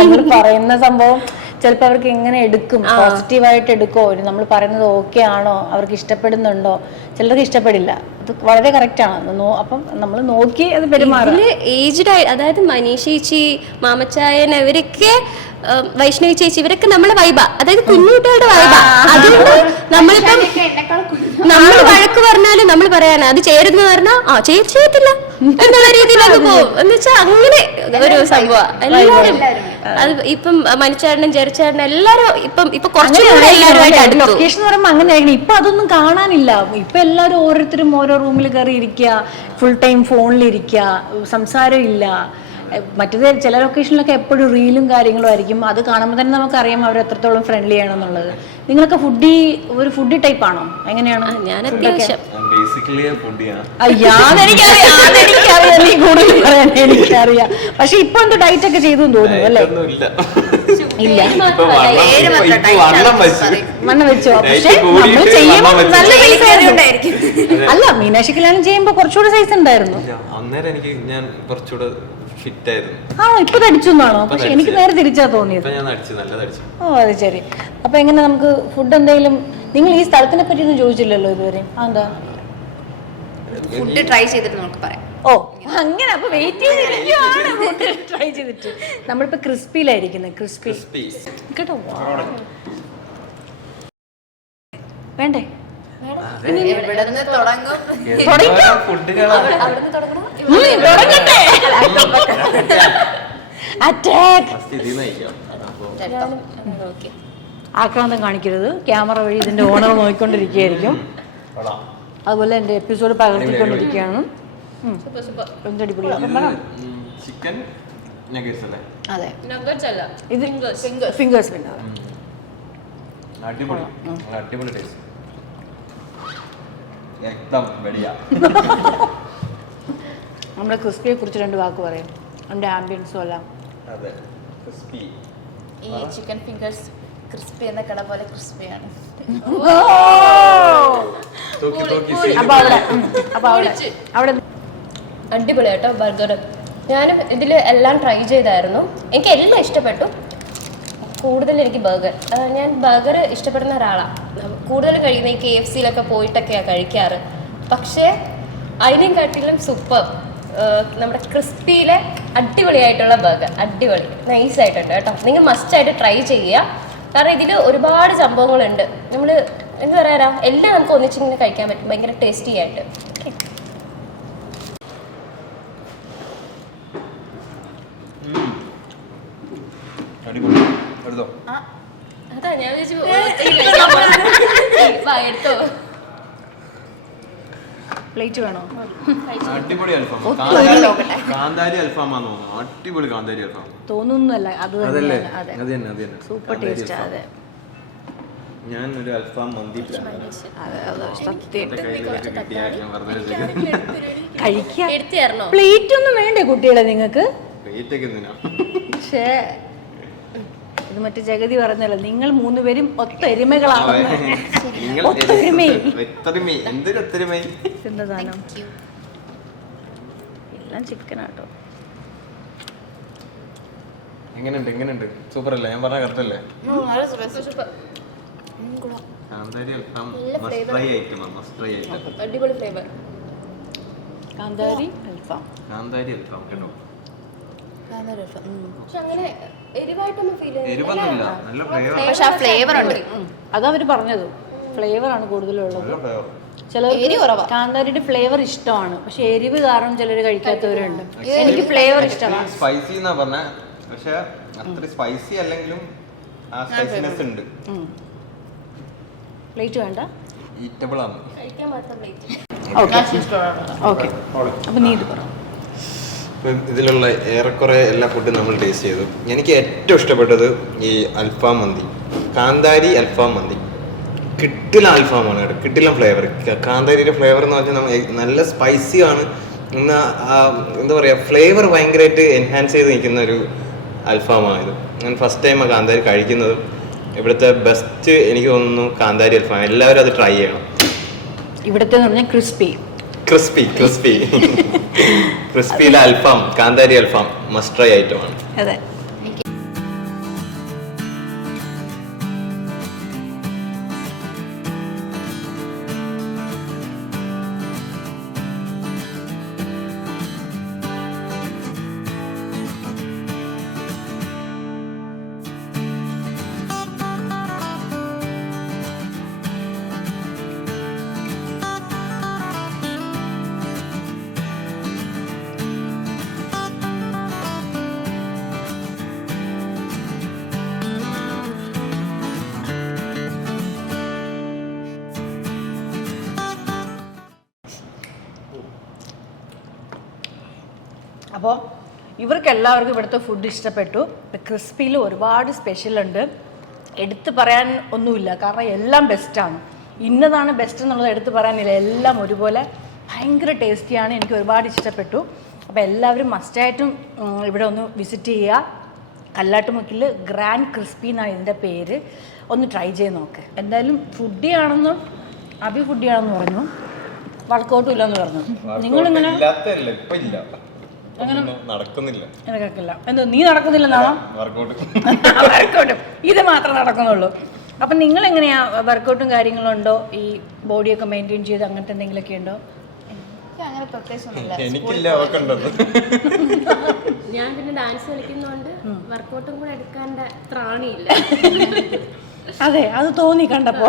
നമ്മൾ പറയുന്ന സംഭവം ചിലപ്പോൾ അവർക്ക് എങ്ങനെ എടുക്കും, പോസിറ്റീവായിട്ട് എടുക്കോ, നമ്മൾ പറയുന്നത് ഓക്കെ ആണോ, അവർക്ക് ഇഷ്ടപ്പെടുന്നുണ്ടോ, ചിലർക്ക് ഇഷ്ടപ്പെടില്ല. അത് വളരെ കറക്റ്റ് ആണ്. അപ്പം നമ്മൾ നോക്കി അത് പെരുമാറും. ഏജ്ഡ് ആയി, അതായത് മനീഷ് ചേച്ചി, മാമച്ചായൻ, ഇവരൊക്കെ വൈഷ്ണവി ചേച്ചി, ഇവരൊക്കെ നമ്മളെ വൈബാ, അതായത് കുഞ്ഞുകുട്ടികളുടെ വൈബാ. അതുകൊണ്ട് നമ്മളിപ്പം നമ്മൾ വഴക്ക് പറഞ്ഞാലും നമ്മൾ പറയാണ് അത് ചേരുന്ന പറഞ്ഞാൽ ചെയ്യത്തില്ല എന്നുള്ള രീതിയിലൊക്കെ പോകും. എന്ന് വെച്ചാൽ അങ്ങനെ ഒരു സംഭവം. എല്ലാവരും അത് ഇപ്പം മനുച്ചേട്ടനും ചെറുച്ചേട്ടനും എല്ലാരും ഇപ്പൊ കുറച്ചുകൂടെ എല്ലാവരുമായിട്ട് ലൊക്കേഷൻ എന്ന് പറയുമ്പോൾ അങ്ങനെയായിരുന്നു. ഇപ്പൊ അതൊന്നും കാണാനില്ല. ഇപ്പൊ എല്ലാവരും ഓരോരുത്തരും ഓരോ റൂമിൽ കയറി ഇരിക്കുക, ഫുൾ ടൈം ഫോണിലിരിക്കുക, സംസാരം ഇല്ല. മറ്റേത് ചില ലൊക്കേഷനിലൊക്കെ എപ്പോഴും റീലും കാര്യങ്ങളും ആയിരിക്കും. അത് കാണുമ്പോൾ തന്നെ നമുക്കറിയാം അവർ എത്രത്തോളം ഫ്രണ്ട്ലി ആണെന്നുള്ളത്. നിങ്ങളൊക്കെ ഒരു ഫുഡി ടൈപ്പ് ആണോ, എങ്ങനെയാണ്? ഞാൻ അത്യാവശ്യം എനിക്കറിയാം. പക്ഷെ ഇപ്പൊ എന്തോ ഡയറ്റ് ഒക്കെ ചെയ്തു തോന്നുന്നു അല്ലേ? ഇല്ല, മണ്ണം വെച്ചോ? പക്ഷെ നമ്മൾ ചെയ്യുമ്പോ നല്ല സൈസ് ആയിരുന്നു. അല്ല, മീനാക്ഷി കല്യാണം ചെയ്യുമ്പോ കുറച്ചുകൂടെ സൈസ് ഉണ്ടായിരുന്നു. ഇപ്പൊ തടിച്ചൊന്നാണോ? പക്ഷെ എനിക്ക് നേരെ തിരിച്ചാ തോന്നിയത്. ഓ, അത് ശരി. അപ്പൊ എങ്ങനെ നമുക്ക് ഫുഡ് എന്തെങ്കിലും, നിങ്ങൾ ഈ സ്ഥലത്തിനെ പറ്റി ഒന്നും ചോദിച്ചില്ലല്ലോ ഇതുവരെ. എന്താ ഫുഡ് ട്രൈ ചെയ്തിട്ട് നമുക്ക് പറയാം. ഓ, അങ്ങനെ. അപ്പൊ വെയിറ്റ് ചെയ്തിരിക്കുകയാണ് ഫുഡ് ട്രൈ ചെയ്തിട്ട്. നമ്മളിപ്പോ ക്രിസ്പിയിലായിരിക്കുന്നത്. ക്രിസ്പി കേട്ടോ. വേണ്ടേ? ആക്രാന്തം കാണിക്കരുത്. ക്യാമറ വഴി ഇതിന്റെ ഓണർ നോക്കിക്കൊണ്ടിരിക്കുകയായിരിക്കും. അതുപോലെ എന്റെ എപ്പിസോഡ് പകർത്തിക്കൊണ്ടിരിക്കുകയാണ്. എന്തടിപൊളിയാണ്. ചിക്കൻ നഗറ്റ്സ് അല്ലേ? അതെ, നഗറ്റ്സ് അല്ല, ഇത് ഫിംഗേഴ്സ് പിന്നെ അടിപൊളി, അടിപൊളി ടേസ്റ്റ്. एकदम बढ़िया. നമ്മുടെ ക്രിസ്പിയെ കുറിച്ച് 2 വാക്ക് പറയാം. അതിൻ്റെ ആംബിയൻസും എല്ലാം. അതെ, ക്രിസ്പി. ഈ ചിക്കൻ ഫിംഗേഴ്സ് ക്രിസ്പി എന്ന കട പോലെ ക്രിസ്പിയാണ്. അപ്പൊ അവിടെ അടിപൊളിയാട്ടോ ബർഗർ. ഞാനും ഇതിൽ എല്ലാം ട്രൈ ചെയ്തായിരുന്നു, എനിക്ക് എല്ലാം ഇഷ്ടപ്പെട്ടു. കൂടുതൽ എനിക്ക് ബർഗർ, ഞാൻ ബർഗർ ഇഷ്ടപ്പെടുന്ന ഒരാളാണ്. കൂടുതൽ കഴിക്കുന്ന ഈ KFC-യിലൊക്കെ പോയിട്ടൊക്കെയാണ് കഴിക്കാറ്. പക്ഷേ അതിനെക്കാട്ടിലും സൂപ്പർ നമ്മുടെ ക്രിസ്പിയിലെ അടിപൊളിയായിട്ടുള്ള ബർഗർ. അടിപൊളി, നൈസായിട്ടുണ്ട് കേട്ടോ. നിങ്ങൾ മസ്റ്റായിട്ട് ട്രൈ ചെയ്യുക. കാരണം ഇതിൽ ഒരുപാട് സംഭവങ്ങളുണ്ട്. നമ്മൾ എന്താ പറയാ, എല്ലാം നമുക്ക് ഒന്നിച്ചിങ്ങനെ കഴിക്കാൻ പറ്റും, ഭയങ്കര ടേസ്റ്റി ആയിട്ട്. അതാ ഞാൻ എടുത്തോ. പ്ലേറ്റ് വേണോ? അടിപൊളി അൽഫാം, കാന്താരി അൽഫാമാന്ന് തോന്നുന്നു. അടിപൊളി കാന്താരി അൽഫാം തോന്നുന്നല്ല, അത് അതല്ലേ? അതെ, അത് തന്നെ, അത് തന്നെ. Super taste. അതെ, ഞാൻ ഒരു അൽഫാം മന്തി സത്യം എടുത്തു തരണോ? പ്ലേറ്റ് ഒന്നും വേണ്ടേ കുട്ടികളെ നിങ്ങൾക്ക്? പക്ഷേ ഇത് മറ്റേ ജഗതി പറഞ്ഞല്ലോ, നിങ്ങൾ 3 പേരും ഒത്തൊരുമകളാണ്. എന്താ സാധനം? എല്ലാം ചിക്കനാട്ടോ. എങ്ങനെയുണ്ട്? സൂപ്പർ അല്ലേ? ഞാൻ പറഞ്ഞ കറക്റ്റ് അല്ലേ? കാന്താരി അൽഫാം മസ്റ്റ് ട്രൈ ഐറ്റം. അടിപൊളി ഫ്ലേവർ. കാന്താരി അൽഫാം കേട്ടോ. പക്ഷെ അങ്ങനെ എരിവായിട്ടൊന്നും ഫീൽ എരിവൊന്നുമില്ല, നല്ല ഫ്ലേവർ. പക്ഷെ ആ ഫ്ലേവർ ഉണ്ട്. അതവര് പറഞ്ഞത് ഫ്ലേവറാണ് കൂടുതലുള്ളത്. നല്ല ഫ്ലേവർ. ചിലർക്ക് കാന്താരിയുടെ ഫ്ലേവർ ഇഷ്ടമാണ്, പക്ഷെ എരിവ് കാരണം ചിലർ കഴിക്കാത്തവരുണ്ട്. എനിക്ക് ഫ്ലേവർ ഇഷ്ടമാണ്. സ്പൈസി എന്നാ പറഞ്ഞ, പക്ഷെ അത്ര സ്പൈസി അല്ലെങ്കിലും ആ സ്പൈസിനെസ് ഉണ്ട്. പ്ലേറ്റ് വേണ്ട, ഈറ്റബിൾ ആണ്. കഴിക്കാൻ മാത്രം പ്ലേറ്റ്. ഓക്കെ, അപ്പൊ നീ ഇത് പറ. ഇതിലുള്ള ഏറെക്കുറെ എല്ലാ ഫുഡും നമ്മൾ ടേസ്റ്റ് ചെയ്തു. എനിക്ക് ഏറ്റവും ഇഷ്ടപ്പെട്ടത് ഈ അൽഫാം മന്തി, കാന്താരി അൽഫാം മന്തി. കിട്ടില്ല അൽഫാമാണ് കേട്ടോ, കിട്ടില്ല ഫ്ലേവർ. കാന്താരിയുടെ ഫ്ലേവർ എന്ന് പറഞ്ഞാൽ നല്ല സ്പൈസി ആണ്. എന്നാൽ എന്താ പറയുക, ഫ്ലേവർ ഭയങ്കരമായിട്ട് എൻഹാൻസ് ചെയ്ത് നിൽക്കുന്ന ഒരു അൽഫാമാണ് ഇത്. ഞാൻ ഫസ്റ്റ് ടൈമാണ് കാന്താരി കഴിക്കുന്നതും. ഇവിടുത്തെ ബെസ്റ്റ് എനിക്ക് തോന്നുന്നു കാന്താരി അൽഫാം. എല്ലാവരും അത് ട്രൈ ചെയ്യണം. ഇവിടുത്തെ എന്ന് പറഞ്ഞാൽ ക്രിസ്പിയിലെ അൽഫാം, കാന്താരി അൽഫാം മസ്റ്റ് ട്രൈ ഐറ്റമാണ്. അതെ. അപ്പോൾ ഇവർക്ക് എല്ലാവർക്കും ഇവിടുത്തെ ഫുഡ് ഇഷ്ടപ്പെട്ടു. ക്രിസ്പിയിൽ ഒരുപാട് സ്പെഷ്യലുണ്ട്, എടുത്തു പറയാൻ ഒന്നുമില്ല, കാരണം എല്ലാം ബെസ്റ്റാണ്. ഇന്നതാണ് ബെസ്റ്റ് എന്നുള്ളത് എടുത്തു പറയാനില്ല, എല്ലാം ഒരുപോലെ ഭയങ്കര ടേസ്റ്റിയാണ്. എനിക്ക് ഒരുപാട് ഇഷ്ടപ്പെട്ടു. അപ്പോൾ എല്ലാവരും മസ്റ്റായിട്ടും ഇവിടെ ഒന്ന് വിസിറ്റ് ചെയ്യുക. കല്ലാട്ടുമുക്കിൽ ഗ്രാൻഡ് ക്രിസ്പി എന്നാണ് ഇതിൻ്റെ പേര്. ഒന്ന് ട്രൈ ചെയ്ത് നോക്ക്. എന്തായാലും ഫുഡിയാണെന്നും ഫുഡിയാണെന്ന് പറഞ്ഞു, വർക്കൗട്ടും ഇല്ലെന്ന് പറഞ്ഞു. നിങ്ങളിങ്ങനെ നടക്കുന്നില്ല. എന്തോ നീ നടക്കുന്നില്ലെന്നാണോ? വർക്കൗട്ടും ഇത് മാത്രമേ നടക്കുന്നുള്ളൂ. അപ്പം നിങ്ങൾ എങ്ങനെയാ, വർക്കൗട്ടും കാര്യങ്ങളും ഉണ്ടോ? ഈ ബോഡിയൊക്കെ മെയിൻറ്റെയിൻ ചെയ്ത് അങ്ങനത്തെ എന്തെങ്കിലുമൊക്കെ ഉണ്ടോ? അങ്ങനെ പ്രത്യേകിച്ചൊന്നുമില്ല. ഞാൻ പിന്നെ ഡാൻസ് കളിക്കുന്നതുകൊണ്ട് വർക്കൗട്ടും കൂടെ എടുക്കാണ്ട ത്രാണിയില്ല. അതെ, അത് തോന്നി കണ്ടപ്പോ.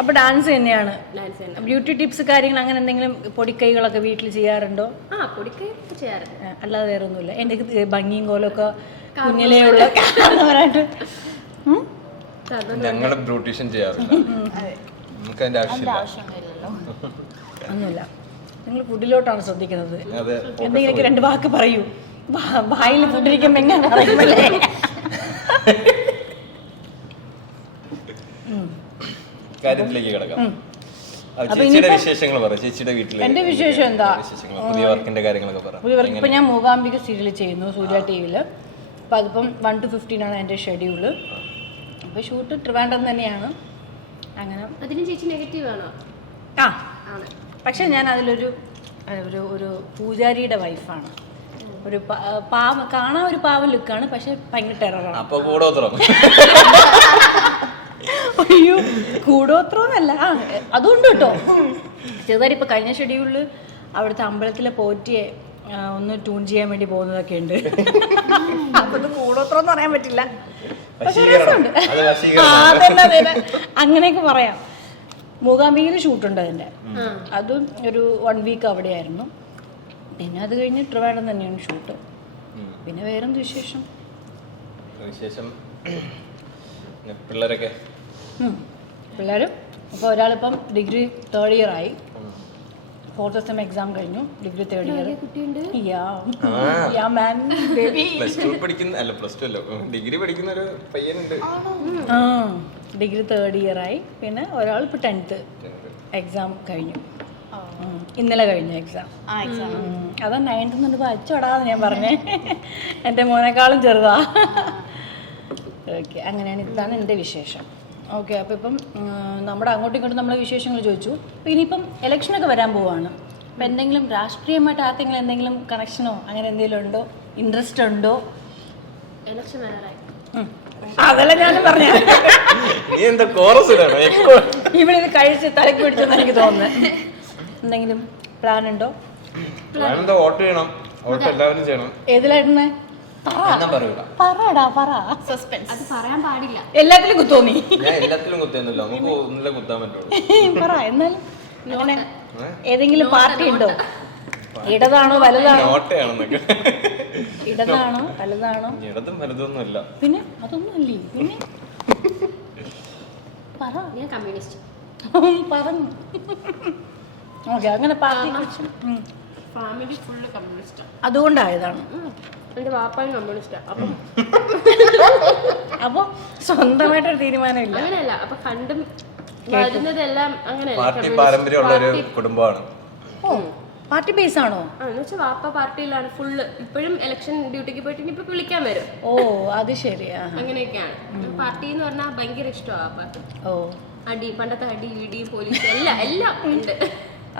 അപ്പൊ ഡാൻസ് തന്നെയാണ്. ബ്യൂട്ടി ടിപ്സ് കാര്യങ്ങൾ അങ്ങനെ എന്തെങ്കിലും പൊടിക്കൈകളൊക്കെ വീട്ടിൽ ചെയ്യാറുണ്ടോ? പൊടിക്കൈ ചെയ്യാറുണ്ട്, അല്ലാതെ വേറെ ഒന്നുമില്ല. എൻ്റെ ഭംഗിയും കോലൊക്കെ കുഞ്ഞിലേ ഉള്ള ഞങ്ങൾ ബ്യൂട്ടീഷ്യൻ ചെയ്യാറില്ല, നമുക്ക് അതിന്റെ ആവശ്യമില്ല. ഒന്നുമില്ല. നിങ്ങൾ ഫുഡിലോട്ടാണ് ശ്രദ്ധിക്കുന്നത്. അതെ. എന്തെങ്കിലുമൊക്കെ 2 വാക്ക് പറയൂ. വായിൽ ഫുഡിരിക്കുമ്പോ എങ്ങനെ പറയുമല്ലേ? കാര്യത്തിലേക്ക് കിടക്കാം. ചേച്ചിയുടെ വിശേഷങ്ങൾ പറ. ചേച്ചിയുടെ വീട്ടിലെ എന്റെ വിശേഷം എന്താ? പുതിയ വർക്കിന്റെ കാര്യങ്ങളൊക്കെ പറ. പുതിയ വർക്ക് ഇപ്പം ഞാൻ മൂകാംബിക സീരിയൽ ചെയ്യുന്നു സൂര്യ ടി.വിയിൽ. അപ്പം അതിപ്പം 1 to 15 ആണ് എൻ്റെ ഷെഡ്യൂള്. അപ്പോൾ ഷൂട്ട് ട്രിവാൻഡ്രം തന്നെയാണ്. അങ്ങനെ അതിന് ചേച്ചി നെഗറ്റീവ് ആണോ? ആ പക്ഷെ ഞാൻ അതിലൊരു ഒരു ഒരു പൂജാരിയുടെ വൈഫാണ്. ഒരു കാണാൻ ഒരു പാവ ലുക്കാണ്, പക്ഷെ ഭയങ്കര ടെററാണ്. അപ്പൊ കൂടോത്രം. അയ്യോ കൂടോത്രമൊന്നല്ല. അതുകൊണ്ട് കേട്ടോ ചെറുതായിട്ട് ഇപ്പൊ കഴിഞ്ഞ ഷെഡ്യൂളിൽ അവിടുത്തെ അമ്പലത്തിലെ പോറ്റിയെ ഒന്ന് ട്യൂൺ ചെയ്യാൻ വേണ്ടി പോകുന്നതൊക്കെ ഉണ്ട്. അപ്പൊ ഇത് കൂടോത്രം എന്ന് പറയാൻ പറ്റില്ല, പക്ഷെ രസമുണ്ട്. അതന്നെ അങ്ങനെയൊക്കെ പറയാം. മൂകാംബികയിൽ ഷൂട്ടുണ്ട് അതിന്റെ. അതും ഒരു 1 വീക്ക് അവിടെയായിരുന്നു. പിന്നെ അത് കഴിഞ്ഞ് ട്രിവാൻഡ്രം തന്നെയാണ് ഷൂട്ട്. പിന്നെ വേറെന്ത് വിശേഷം? പിള്ളേരൊക്കെ പിള്ളേരും ഇപ്പോൾ ഒരാളിപ്പം ഡിഗ്രി 3rd ഇയർ ആയി. 4th സെം എക്സാം കഴിഞ്ഞു. Degree 3rd year. ഡിഗ്രി പഠിക്കുന്ന ഒരു പയ്യനുണ്ട്. ഡിഗ്രി 3rd ഇയർ ആയി. പിന്നെ ഒരാൾ ഇപ്പോൾ 10th എക്സാം കഴിഞ്ഞു. ഇന്നലെ കഴിഞ്ഞു എക്സാം. അതാ 9th എന്നുണ്ട് അച്ചോടാന്ന് ഞാൻ പറഞ്ഞേ. എൻ്റെ മോനേക്കാളും ചെറുതാ. ഓക്കെ, അങ്ങനെയാണ്. ഇതാണ് എൻ്റെ വിശേഷം. ഓക്കെ, അപ്പോൾ ഇപ്പം നമ്മുടെ അങ്ങോട്ടും ഇങ്ങോട്ടും നമ്മളെ വിശേഷങ്ങൾ ചോദിച്ചു. അപ്പോൾ ഇനിയിപ്പം ഇലക്ഷനൊക്കെ വരാൻ പോവാണ്. അപ്പം എന്തെങ്കിലും രാഷ്ട്രീയമായിട്ട് ആർക്കെങ്കിലും എന്തെങ്കിലും കണക്ഷനോ അങ്ങനെ എന്തെങ്കിലും ഉണ്ടോ? ഇൻട്രസ്റ്റ് ഉണ്ടോ? ഇലക്ഷൻ വരാറായി. അതല്ല ഞാനും പറഞ്ഞ ഇവിടെ ഇത് കഴിച്ച് തലക്ക് പിടിച്ചെന്ന് എനിക്ക് തോന്നുന്നത്. എന്തെങ്കിലും പ്ലാൻ ഉണ്ടോ? വോട്ട് ചെയ്യണം, വോട്ട് എല്ലാവരും ചെയ്യണം. ഏതിലായിരുന്നേ? അത് പറയാൻ പാടില്ല. എല്ലാത്തിലും കുത്തോന്നി. എല്ലാത്തിലും കുത്തിയൊന്നുമില്ല, നമുക്ക് ഒന്നിലെ കുത്താൻ പറ്റുള്ളൂ. പറ എന്നാലും അങ്ങനെ ഏതെങ്കിലും പാർട്ടി ഉണ്ടോ? ഇടതാണോ വലുതാണോ? ഇടതാണോ വലുതാണോ? ഇടതും വലുതൊന്നുമില്ല. പിന്നെ അതൊന്നും അല്ലേ? പിന്നെ പറ. ഞാൻ കമ്മ്യൂണിസ്റ്റ്. പറഞ്ഞു. ഓക്കെ, അങ്ങനെ പാർട്ടി ഫാമിലി ഫുള്ള് കമ്മ്യൂണിസ്റ്റ്. അതുകൊണ്ടായതാണ്. എന്റെ വാപ്പായും കമ്മ്യൂണിസ്റ്റാ. അപ്പൊ സ്വന്തമായിട്ടൊരു തീരുമാനമില്ല. അങ്ങനെയല്ല, അപ്പൊ ഫണ്ടും വരുന്നതെല്ലാം പാർട്ടി പാരമ്പര്യമുള്ള ഒരു കുടുംബമാണ്. ഓ, പാർട്ടി ബേസ് ആണോ? എന്നുവെച്ചാൽ വാപ്പ പാർട്ടിയിലാണ് ഫുള്ള്. ഇപ്പോഴും ഇലക്ഷൻ ഡ്യൂട്ടിക്ക് പോയിട്ട് ഇനിയിപ്പോ വിളിക്കാൻ വരും. ഓ, അത് ശരിയാ. അങ്ങനെയൊക്കെയാണ്. പാർട്ടി എന്ന് പറഞ്ഞാൽ ഭയങ്കര ഇഷ്ടമാണ് ആ പാർട്ടി. ഓ, അടി, പണ്ടത്തെ അടി ഇടി പോലീസ് എല്ലാം ഉണ്ട്.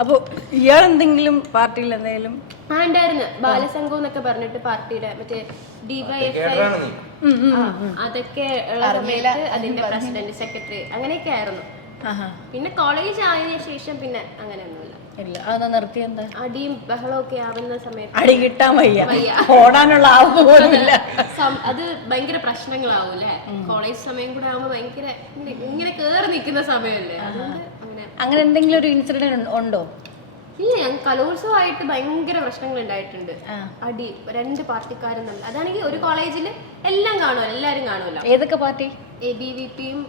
അപ്പൊ ഇയാൾ എന്തെങ്കിലും പാർട്ടിയിൽ എന്തെങ്കിലും ഉണ്ടായിരുന്നു. ബാലസംഘം എന്നൊക്കെ പറഞ്ഞിട്ട് പാർട്ടിയുടെ മറ്റേ ഡിവൈഎഫ്ഐ അതൊക്കെ ഉള്ള സമയത്ത് അതിന്റെ പ്രസിഡന്റ്, സെക്രട്ടറി അങ്ങനെയൊക്കെ ആയിരുന്നു. പിന്നെ കോളേജ് ആയതിനു ശേഷം പിന്നെ അങ്ങനെയൊന്നുമില്ല. ഇല്ല, അതാ നിർത്തി. എന്താ അടിയും ബഹളവും ഒക്കെ ആവുന്ന സമയത്ത് അടി കിട്ടാൻ വയ്യ, ഓടാനുള്ള ആവുക പോലുമില്ല. അത് ഭയങ്കര പ്രശ്നങ്ങളാവൂല്ലേ? കോളേജ് സമയം കൂടെ ആവുമ്പോ ഭയങ്കര ഇങ്ങനെ കേറി നിൽക്കുന്ന സമയമല്ലേ. അതുകൊണ്ട് അങ്ങനെ എന്തെങ്കിലും ഒരു ഇൻസിഡന്റ് ഉണ്ടോ? ഇല്ല, ഞങ്ങൾക്ക് കലോത്സവമായിട്ട് ഭയങ്കര പ്രശ്നങ്ങൾ ഉണ്ടായിട്ടുണ്ട്. അടി 2 പാർട്ടിക്കാരും തമ്മിൽ. അതാണെങ്കിൽ ഒരു കോളേജിൽ എല്ലാം കാണുമല്ലോ, എല്ലാരും കാണുമല്ലോ. ഏതൊക്കെ പാർട്ടി? ABVPയും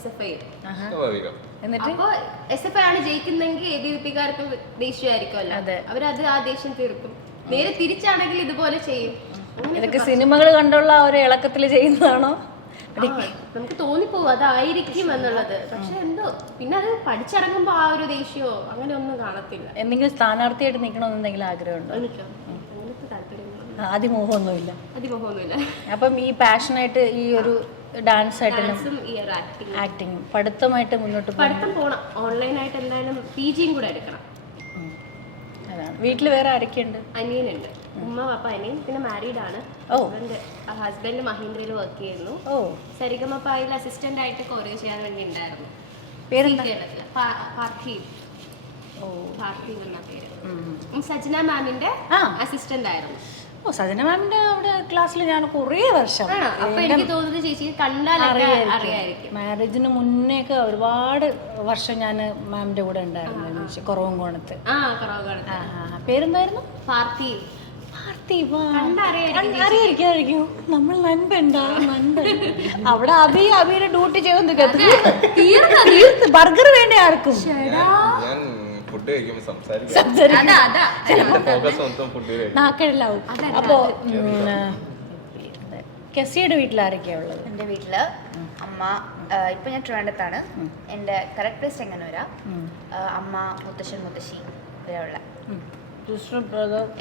SFIയും. എന്നിട്ട് അപ്പൊ SFI ആണ് ജയിക്കുന്നെങ്കിൽ ABVPക്കാർക്ക് ദേഷ്യമായിരിക്കുമല്ലോ. അവരത് ആ ദേഷ്യം തീർക്കും. നേരെ തിരിച്ചാണെങ്കിൽ ഇതുപോലെ ചെയ്യും. ഇതൊക്കെ സിനിമകൾ കണ്ടുള്ള ഒരു ഇളക്കത്തിൽ ചെയ്യുന്നതാണോ? നമുക്ക് തോന്നിപ്പോവും അതായിരിക്കും എന്നുള്ളത്. പക്ഷെ എന്തോ പിന്നെ അത് പഠിച്ചിറങ്ങുമ്പോ ആ ഒരു ദേഷ്യമോ അങ്ങനെ ഒന്നും കാണത്തില്ല. എന്തെങ്കിലും സ്ഥാനാർത്ഥിയായിട്ട് നിൽക്കണമെന്ന് എന്തെങ്കിലും ആഗ്രഹമുണ്ടോ? അങ്ങനത്തെ താല്പര്യങ്ങളൊന്നും അതിമോഹമൊന്നുമില്ല. അപ്പം ഈ പാഷനായിട്ട് ഈ ഒരു ഡാൻസ് ആയിട്ട് ആക്ടിങ് പഠിത്തമായിട്ട് മുന്നോട്ട് പഠിത്തം പോണം. ഓൺലൈനായിട്ട് എന്തായാലും PGയും കൂടെ എടുക്കണം. അതാണ്. വീട്ടിൽ വേറെ ആരൊക്കെയുണ്ട്? അനിയനുണ്ട്, ഉമ്മ പാപ്പ അനിയൻ. പിന്നെ മാരീഡ് ആണ്. ഹസ്ബൻഡ് മഹീന്ദ്രയിൽ വർക്ക് ചെയ്യുന്നു. സരിഗമപായിൽ അസിസ്റ്റന്റ് ആയിട്ട് കൊറിയ ചെയ്യാൻ വേണ്ടി ഉണ്ടായിരുന്നു. പാർത്ഥീവ് എന്ന പേര്. സജന മാമിന്റെ അസിസ്റ്റന്റ് ആയിരുന്നു. ഓ, സജന മാമിന്റെ അവിടെ ക്ലാസ്സിൽ ഞാൻ കുറേ വർഷം. അപ്പൊ എനിക്ക് തോന്നുന്നത് ചേച്ചി കണ്ടാൽ അറിയായിരിക്കും. മാരേജിന് മുന്നേ ഒക്കെ ഒരുപാട് വർഷം ഞാൻ മാമിന്റെ കൂടെ ഉണ്ടായിരുന്നു. കുറവങ്കോണത്ത്. പേരെന്തായിരുന്നു? പാർത്ഥീവ്. അറിയായിരിക്കും. നമ്മൾ നൻപുണ്ടാ അവിടെ അബിയുടെ ഡ്യൂട്ടി ചെയ്യുന്നു. ബർഗർ വേണ്ട ആർക്കും. ഞാൻ ഫുഡ് ഫുഡ് കഴിക്കുമ്പോൾ സംസാരിക്കാം ഫോക്കസ് മൊത്തം ഫുഡ് കഴിക്കും. നാക്കഴലാവും. അപ്പോ കെസിയുടെ വീട്ടിൽ ആരൊക്കെയാ ഉള്ളത്? എൻ്റെ വീട്ടില് അമ്മ, ഇപ്പൊ ഞാൻ ട്രിവാൻഡ്രത്താണ്. എൻ്റെ കറക്റ്റ് പ്ലേസ് ചെങ്ങന്നൂരാ. അമ്മ, മുത്തശ്ശൻ, മുത്തശ്ശി ഇവരുള്ള.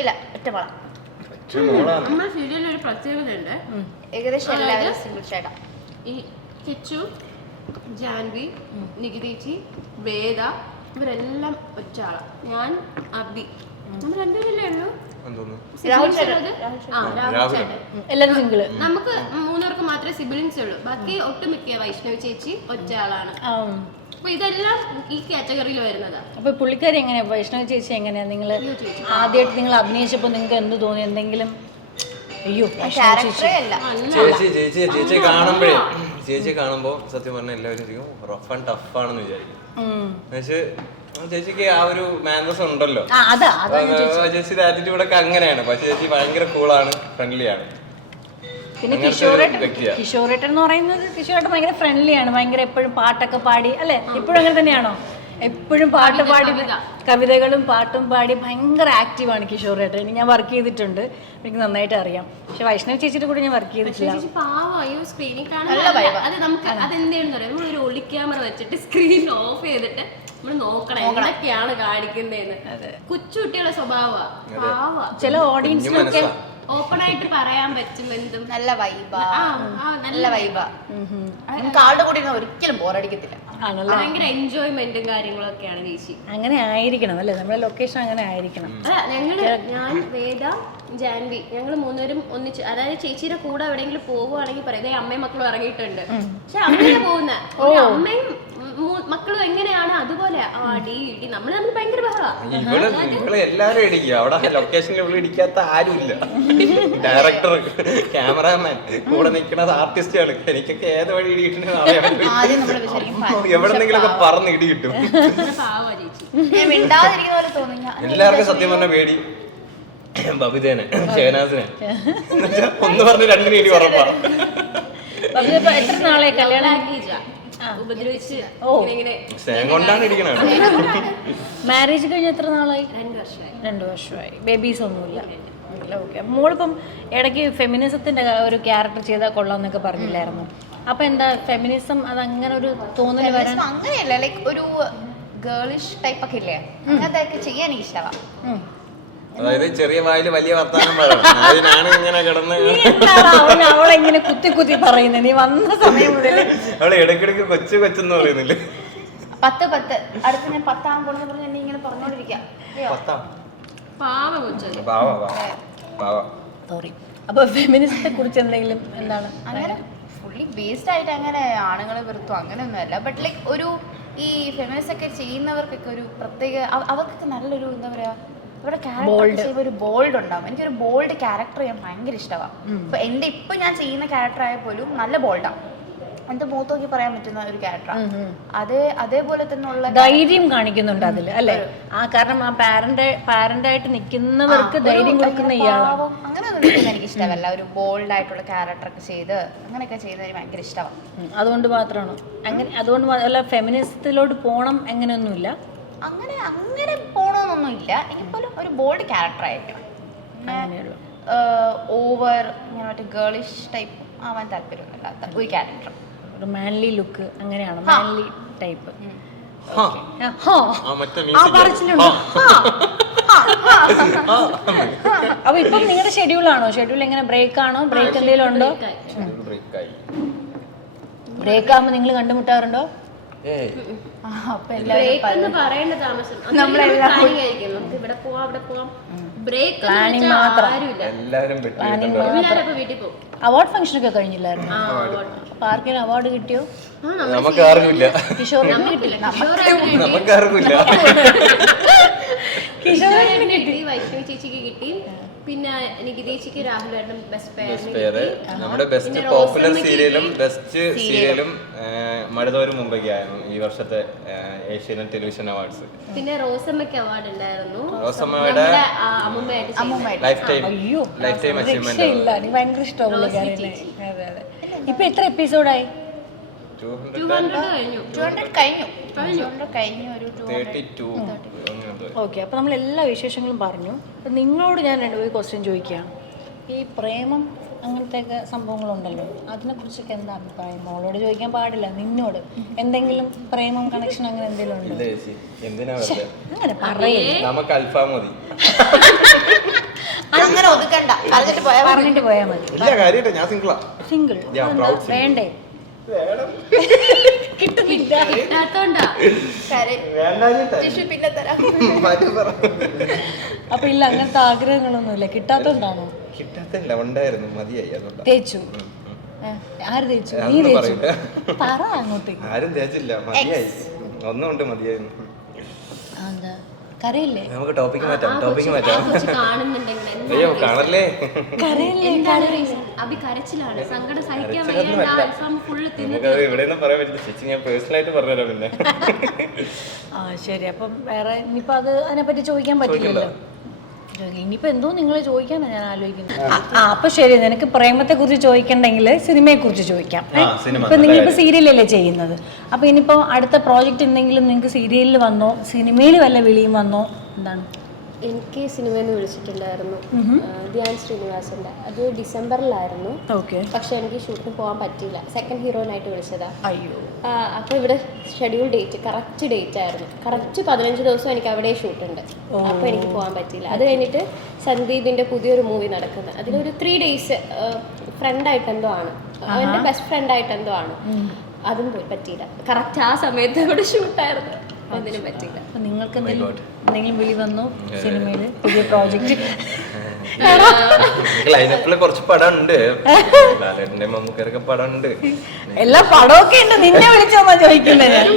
ഇല്ല, ഒറ്റപ്പാളം. നമ്മുടെ സീരിയലിൽ ഒരു പ്രത്യേകതയുണ്ട്. ഏകദേശം എല്ലാവരും സിംഗിൾ ചേട്ടാ. ഈ കിച്ചു, ജാൻവി, നികിതേച്ചി, വേദ ഇവരെല്ലാം ഒറ്റ ആളാ. ഞാൻ, അബി, നമ്മൾ രണ്ടുപേരല്ലേ ഉള്ളൂ. രാഹുൽ ചേട്ടൻ. രാഹുൽ ചേട്ടൻ. എല്ലാവരും സിംഗിള്. നമുക്ക് മൂന്നുപേർക്ക് മാത്രമേ സിബിലിങ്സ് ഉള്ളൂ. ബാക്കി ഒട്ടുമിക്ക വൈഷ്ണവി ചേച്ചി ഒറ്റ ആളാണ്. അപ്പൊ ഇതെല്ലാം ഈ കാറ്റഗറിയിൽ വരുന്നതാ. അപ്പൊ പുള്ളിക്കാരി എങ്ങനെയാ, വൈഷ്ണവ ചേച്ചി എങ്ങനെയാ? നിങ്ങൾ ആദ്യമായിട്ട് നിങ്ങൾ അഭിനയിച്ചപ്പോ നിങ്ങൾക്ക് എന്ത് തോന്നി? എന്തെങ്കിലും അയ്യോ ക്യാരക്ടറേ അല്ല. ചേച്ചിയെ കാണുമ്പോ സത്യം പറഞ്ഞാൽ എല്ലാവരും റഫ് ആൻഡ് ടഫ് ആണെന്ന് വിചാരിക്കും. പക്ഷേ ചേച്ചിക്ക് ആ ഒരു മാനേഴ്സ് ഉണ്ടല്ലോ. ചേച്ചിയുടെ ആറ്റിറ്റ്യൂഡൊക്കെ അങ്ങനെയാണ്. പക്ഷെ ചേച്ചി ഭയങ്കര കൂളാണ്, ഫ്രണ്ട്ലിയാണ്. പിന്നെ കിഷോറേട്ടൻ എന്ന് പറയുന്നത്, കിഷോറേട്ടൻ ഭയങ്കര ഫ്രണ്ട്ലിയാണ്, ഭയങ്കര എപ്പോഴും പാട്ടൊക്കെ പാടി അല്ലെ? ഇപ്പോഴും അങ്ങനെ തന്നെയാണോ? എപ്പോഴും പാട്ട് പാടി, കവിതകളും പാട്ടും പാടി ഭയങ്കര ആക്റ്റീവാണ് കിഷോറേട്ടൻ. ഇനി ഞാൻ വർക്ക് ചെയ്തിട്ടുണ്ട്, എനിക്ക് നന്നായിട്ട് അറിയാം. പക്ഷെ വൈഷ്ണവ് ചേച്ചിയുടെ കൂടെ ഞാൻ വർക്ക് ചെയ്തിട്ടില്ല. സ്ക്രീനിൽ കാണാൻ അത് നമുക്ക് അതെന്താണെന്ന് പറയാം, നമ്മൾ ഒരു ഒളി ക്യാമറ വെച്ചിട്ട് സ്ക്രീൻ ഓഫ് ചെയ്തിട്ട് നമ്മൾ നോക്കണം എന്തൊക്കെയാണ് കാണിക്കുന്നതെന്ന്. കൊച്ചുകുട്ടികളുടെ സ്വഭാവമാണ്. ചില ഓഡിയൻസിനൊക്കെ ഓപ്പൺ ആയിട്ട് പറയാൻ പറ്റും എന്തും. നല്ല വൈബാ, നല്ല വൈബാ. നമുക്ക് ആളുടെ കൂടെ ഒരിക്കലും ബോറടിക്കത്തില്ല. ഭയങ്കര എൻജോയ്മെന്റും കാര്യങ്ങളൊക്കെയാണ് ചേച്ചി. അങ്ങനെ ആയിരിക്കണം അല്ലേ? നമ്മുടെ ലൊക്കേഷൻ അങ്ങനെ ആയിരിക്കണം. ഞാൻ, വേദ, ജാൻവി ഞങ്ങൾ മൂന്നുപേരും ഒന്നിച്ച്, അതായത് ചേച്ചിയുടെ കൂടെ എവിടെയെങ്കിലും പോവുകയാണെങ്കിൽ പറയാം അമ്മയും മക്കളും ഇറങ്ങിയിട്ടുണ്ട്. പക്ഷെ അമ്മയെ പോകുന്ന അമ്മയും മക്കളും എങ്ങനെയാണ് അതുപോലെ അടി ഇടി നമ്മൾ ഭയങ്കര ഇവിടെ എല്ലാരും ഇടിക്കുക. അവിടെ ലൊക്കേഷനിൽ ഇവിടെ ഇടിക്കാത്ത ആരുമില്ല. ഡയറക്ടർ, ക്യാമറാമാൻ, കൂടെ നിൽക്കുന്നത് ആർട്ടിസ്റ്റുകൾ. എനിക്കൊക്കെ ഏത് വഴി ഇടിയിട്ടുണ്ടെന്ന് അറിയാൻ പറ്റും. എവിടെന്നെങ്കിലൊക്കെ പറന്ന് ഇടി കിട്ടും. എല്ലാവർക്കും സത്യം പറഞ്ഞ പേടി ബബിതേനെ, ഷെഹനാസിനെ. ഒന്ന് പറഞ്ഞ് രണ്ടിന് ഇടി ഉറപ്പാ. എത്ര നാളെ കല്യാണം ഉപദ്രവിച്ച് കൊണ്ടാണ് ഇരിക്കണത്. മാരേജ് കഴിഞ്ഞ എത്ര നാളായി? 2 വർഷമായി. ബേബീസ് ഒന്നുമില്ല. ഓക്കെ. മോളിപ്പം ഇടയ്ക്ക് ഫെമിനിസത്തിന്റെ ഒരു ക്യാരക്ടർ ചെയ്താൽ കൊള്ളാം എന്നൊക്കെ പറഞ്ഞില്ലായിരുന്നു. അപ്പൊ എന്താ ഫെമിനിസം അത് അങ്ങനെ ഒരു തോന്നൽ വരാൻ? അങ്ങനെയല്ല, ലൈക്ക് ഒരു ഗേളിഷ് ടൈപ്പ് ഒക്കെ ഇല്ലേ, അങ്ങനത്തെ ചെയ്യാൻ എനിക്ക് ഇഷ്ടമാണ്. അതായത് ചെറിയ വായില് വലിയ വർത്താനം പറയണം. അതിനാണ് ഇങ്ങനെ കിടന്ന് അവളെങ്ങനെ കുത്തി കുത്തി പറയുന്നത്? നീ വന്ന സമയം മുതൽ അവള് ഇടയ്ക്കിടയ്ക്ക് കൊച്ചെന്ന് പറയുന്നില്ലേ? 10 അടുത്ത് ഞാൻ 10 കൊടുത്ത് പറഞ്ഞ് എന്നെ ഇങ്ങനെ പറഞ്ഞോണ്ടിരിക്കാം. സോറി. അപ്പൊ ഫെമിനിസത്തെ കുറിച്ച് എന്തെങ്കിലും എന്താണ്? അങ്ങനെ ഫുള്ളി ബേസ്ഡ് ആയിട്ട് അങ്ങനെ ആണുങ്ങളെ വെറുത്തു അങ്ങനെയൊന്നുമല്ല. ബട്ട് ലൈക്ക് ഒരു ഈ ഫെമിനിസ്റ്റ് ഒക്കെ ചെയ്യുന്നവർക്കൊക്കെ ഒരു പ്രത്യേക, അവർക്കൊക്കെ നല്ലൊരു എന്താ പറയാ, അവരുടെ ക്യാരക്ടർ ഒരു ബോൾഡ് ഉണ്ടാവും. എനിക്കൊരു ബോൾഡ് ക്യാരക്ടർ ചെയ്യാൻ ഭയങ്കര ഇഷ്ടമാണ്. ഇപ്പൊ എന്റെ ഇപ്പൊ ഞാൻ ചെയ്യുന്ന ക്യാരക്ടർ ആയ പോലും നല്ല ബോൾഡാണ്. എന്റെ മുഖത്ത് നോക്കി പറയാൻ പറ്റുന്ന ഒരു ക്യാരക്ടറാണ്. അതേപോലെ തന്നെ ഉള്ള ധൈര്യം കാണിക്കുന്നുണ്ട് അതില് അല്ലെ? ആ കാരണം ആ പാരന്റായിട്ട് നിൽക്കുന്നവർക്ക് ധൈര്യം കൊടുക്കുന്ന ഇയാളാണ്. അങ്ങനെയൊന്നും നിൽക്കുന്ന എനിക്ക് ഇഷ്ടമല്ല. ഒരു ബോൾഡ് ആയിട്ടുള്ള ക്യാരക്ടറൊക്കെ ചെയ്ത് അങ്ങനെയൊക്കെ ചെയ്യുന്നത് എനിക്ക് ഭയങ്കര ഇഷ്ടമാണ്. അതുകൊണ്ട് മാത്രമാണോ അങ്ങനെ? അതുകൊണ്ട് അല്ല ഫെമിനിസത്തിലോട്ട് പോണം അങ്ങനെയൊന്നുമില്ല. അങ്ങനെ പോണോന്നൊന്നും ഇല്ല. എനിക്കിപ്പോലും ഒരു ബോൾഡ് ക്യാരക്ടർ ആയിരിക്കണം. ഓവർ ഇങ്ങനെ മറ്റേ ഗേളിഷ് ടൈപ്പ് ആവാൻ താല്പര്യമൊന്നുമില്ലാത്ത ഒരു ക്യാരക്ടർ. ഒരു മാൻലി ലുക്ക് അങ്ങനെയാണ്, മാൻലി ടൈപ്പ്. അപ്പൊ ഇപ്പം നിങ്ങളുടെ ഷെഡ്യൂളാണോ? ഷെഡ്യൂൾ എങ്ങനെ? ബ്രേക്ക് ആണോ? ബ്രേക്ക് എന്തെങ്കിലും ഉണ്ടോ? ബ്രേക്ക് ആകുമ്പോ നിങ്ങൾ കണ്ടുമുട്ടാറുണ്ടോ? അവാർഡ് ഫംഗ്ഷൻ ഒക്കെ കഴിഞ്ഞില്ലായിരുന്നു? ആർക്കെങ്കിലും അവാർഡ് കിട്ടിയോ? നമുക്ക് ആർക്കുമില്ല. കിഷോറിന് കിട്ടില്ല. വൈഷ്ണവി ചേച്ചിക്ക് കിട്ടി. പിന്നെ നികിതേച്ചിക്ക് രാഹുലേട്ടൻ ബെസ്റ്റ് പേര്. നമ്മുടെ ബെസ്റ്റ് പോപ്പുലർ സീരിയലും ബെസ്റ്റ് സീരിയലും മഴതോരും മുമ്പൊക്കെയായിരുന്നു ഈ വർഷത്തെ ഏഷ്യാനെറ്റ് ടെലിവിഷൻ അവാർഡ്സ്. പിന്നെ റോസമ്മയ്ക്ക് അവാർഡ് ഉണ്ടായിരുന്നു. റോസമ്മയുടെ ലൈഫ് ടൈം അച്ചീവ്മെന്റ്. ഭയങ്കര ഇഷ്ടമുള്ള. ഇപ്പൊ എത്ര എപ്പിസോഡായി? കഴിഞ്ഞു 200 കഴിഞ്ഞു ഒരു 32 ഓക്കെ, അപ്പോൾ നമ്മൾ എല്ലാ വിശേഷങ്ങളും പറഞ്ഞു. അപ്പം നിങ്ങളോട് ഞാൻ ഒരു ക്വസ്റ്റ്യൻ ചോദിക്കുകയാണ്. ഈ പ്രേമം അങ്ങനത്തെയൊക്കെ സംഭവങ്ങളുണ്ടല്ലോ, അതിനെക്കുറിച്ചൊക്കെ എന്താ അഭിപ്രായം? മോളോട് ചോദിക്കാൻ പാടില്ല, നിന്നോട് എന്തെങ്കിലും പ്രേമം കണക്ഷൻ അങ്ങനെ എന്തെങ്കിലും ഉണ്ടോ? അങ്ങനെ പറയേ, നമുക്ക് അൽഫാം മതി, അങ്ങനെ ഒതുക്കണ്ട, പറഞ്ഞിട്ട് പോയാൽ മതി. ഇല്ല കാര്യമായിട്ട് ഞാൻ സിംഗിളാ. സിംഗിൾ വേണ്ടേ? കിട്ടുന്നില്ല. പിന്നെ തരാം. അപ്പൊ ഇല്ല, അങ്ങനത്തെ ആഗ്രഹങ്ങളൊന്നുമില്ല. കിട്ടാത്തോണ്ടാണോ? കിട്ടാത്തില്ല, ഉണ്ടായിരുന്നു, മതിയായി. അതുകൊണ്ട് തേച്ചു. ആര് തേച്ചു? നീ തേച്ചു? പറ അങ്ങോട്ടേക്ക്. ആരും തേച്ചില്ല, മതിയായി. ഒന്നുകൊണ്ട് മതിയായിരുന്നു. എന്താ കരയില്ലേ? നമുക്ക് ടോപ്പിക്ക് മാറ്റാം. കാണുന്നുണ്ടെങ്കിൽ അയ്യോ കാണല്ലേ, അഭി കരച്ചിലാണ്, സങ്കടം സഹിക്കാൻ വയ്യാണ്ട് ആ അൽഫാം ഫുള്ള് നമുക്കത് ഇവിടെ ഒന്നും പറയാൻ പറ്റില്ല. ചേച്ചി ഞാൻ പേഴ്സണലായിട്ട് പറഞ്ഞുതരാം പിന്നെ. ആ ശരി, അപ്പം വേറെ ഇനിയിപ്പോ അതിനെപ്പറ്റി ചോദിക്കാൻ പറ്റില്ലല്ലോ. ഇനിയിപ്പോ എന്തോ നിങ്ങൾ ചോദിക്കാനാണ് ഞാൻ ആലോചിക്കുന്നത്. അപ്പൊ ശരി, നിനക്ക് പ്രേമത്തെ കുറിച്ച് ചോദിക്കണ്ടെങ്കിൽ സിനിമയെ കുറിച്ച് ചോദിക്കാം. ഇപ്പൊ നിങ്ങളിപ്പോ സീരിയലല്ലേ ചെയ്യുന്നത്, അപ്പൊ ഇനിയിപ്പോ അടുത്ത പ്രോജക്റ്റ് എന്തെങ്കിലും നിങ്ങൾക്ക് സീരിയലിൽ വന്നോ, സിനിമയിൽ വല്ല വിളിയും വന്നോ? എന്താണ്? എനിക്ക് സിനിമയിൽ നിന്ന് വിളിച്ചിട്ടുണ്ടായിരുന്നു, ധ്യാൻ ശ്രീനിവാസന്റെ. അത് ഡിസംബറിലായിരുന്നു. പക്ഷെ എനിക്ക് ഷൂട്ടിന് പോകാൻ പറ്റിയില്ല. സെക്കൻഡ് ഹീറോയിനായിട്ട് വിളിച്ചതാ. അയ്യോ. അപ്പോൾ ഇവിടെ ഷെഡ്യൂൾ ഡേറ്റ് കറക്റ്റ് ഡേറ്റ് ആയിരുന്നു. കറക്റ്റ് 15 ദിവസം എനിക്ക് അവിടെ ഷൂട്ടുണ്ട്. അപ്പോൾ എനിക്ക് പോകാൻ പറ്റിയില്ല. അത് കഴിഞ്ഞിട്ട് സന്ദീപിന്റെ പുതിയൊരു മൂവി നടക്കുന്നത്, അതിലൊരു 3 days ഫ്രണ്ടായിട്ട് എന്തോ ആണ്, അവന്റെ ബെസ്റ്റ് ഫ്രണ്ടായിട്ട് എന്തോ ആണ്. അതും പോയി പറ്റിയില്ല. കറക്റ്റ് ആ സമയത്ത് ഇവിടെ ഷൂട്ടായിരുന്നു, ഒന്നിനും പറ്റിയില്ല. നിങ്ങൾക്ക് എന്തെങ്കിലും വിളി വന്നു സിനിമയില്, പുതിയ പ്രോജക്റ്റ്? ലൈനപ്പില് കുറച്ച് പടം ഉണ്ട്, ലാലേട്ടന്റെ മമ്മൂക്കരൊക്കെ പടം ഉണ്ട്. എല്ലാ പടമൊക്കെ ഉണ്ട്, നിന്നെ വിളിച്ചോന്നാ ചോദിക്കുന്നത് ഞാൻ.